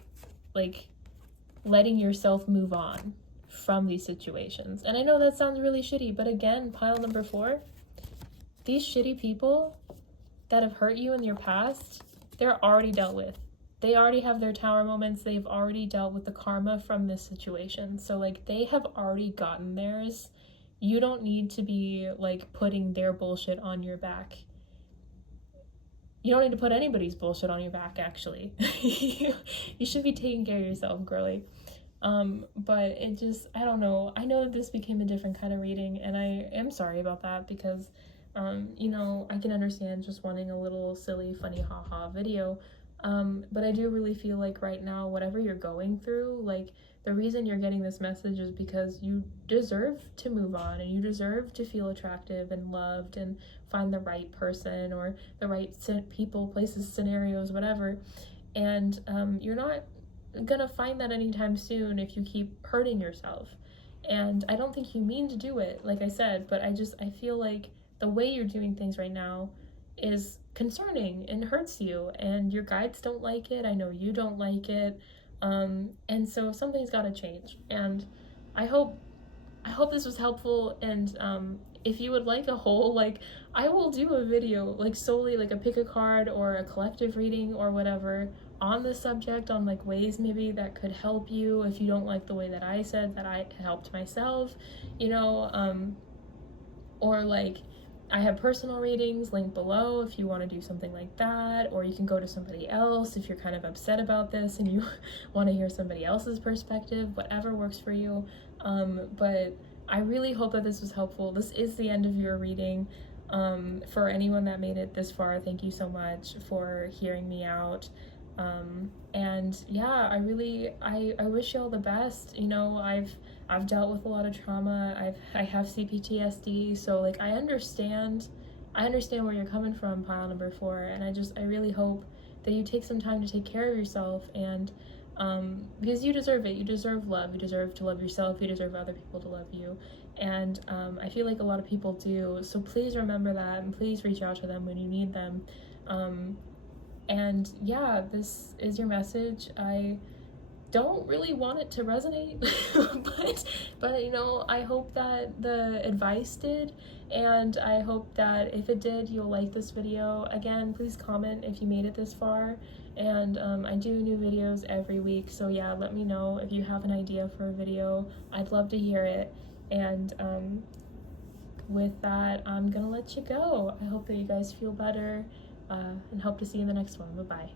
letting yourself move on from these situations. And I know that sounds really shitty, but again, pile number 4, these shitty people that have hurt you in your past, they're already dealt with. They already have their tower moments. They've already dealt with the karma from this situation. So they have already gotten theirs. You don't need to be putting their bullshit on your back. You don't need to put anybody's bullshit on your back, actually. You should be taking care of yourself, girly. But it just, I don't know. I know that this became a different kind of reading, and I am sorry about that, because, I can understand just wanting a little silly, funny, haha video. But I do really feel right now, whatever you're going through, the reason you're getting this message is because you deserve to move on, and you deserve to feel attractive and loved and find the right person or the right people, places, scenarios, whatever. And you're not gonna find that anytime soon if you keep hurting yourself. And I don't think you mean to do it, like I said, but I feel like the way you're doing things right now is concerning and hurts you, and your guides don't like it. I know you don't like it. And so something's got to change. And I hope this was helpful. And if you would like a whole, I will do a video solely a pick a card or a collective reading or whatever on the subject, on ways maybe that could help you if you don't like the way that I said that I helped myself, or I have personal readings linked below if you want to do something like that, or you can go to somebody else if you're kind of upset about this and you want to hear somebody else's perspective, whatever works for you. But I really hope that this was helpful. This is the end of your reading. For anyone that made it this far, thank you so much for hearing me out. And yeah, I wish you all the best. I've dealt with a lot of trauma. I have CPTSD, so I understand where you're coming from, pile number 4, and I really hope that you take some time to take care of yourself, and because you deserve it. You deserve love. You deserve to love yourself. You deserve other people to love you. And I feel like a lot of people do. So please remember that, and please reach out to them when you need them. And yeah, this is your message. I don't really want it to resonate, but I hope that the advice did, and I hope that if it did, you'll like this video. Again, please comment if you made it this far, and I do new videos every week, so yeah, let me know if you have an idea for a video. I'd love to hear it. And with that, I'm gonna let you go. I hope that you guys feel better, and hope to see you in the next one. Bye-bye.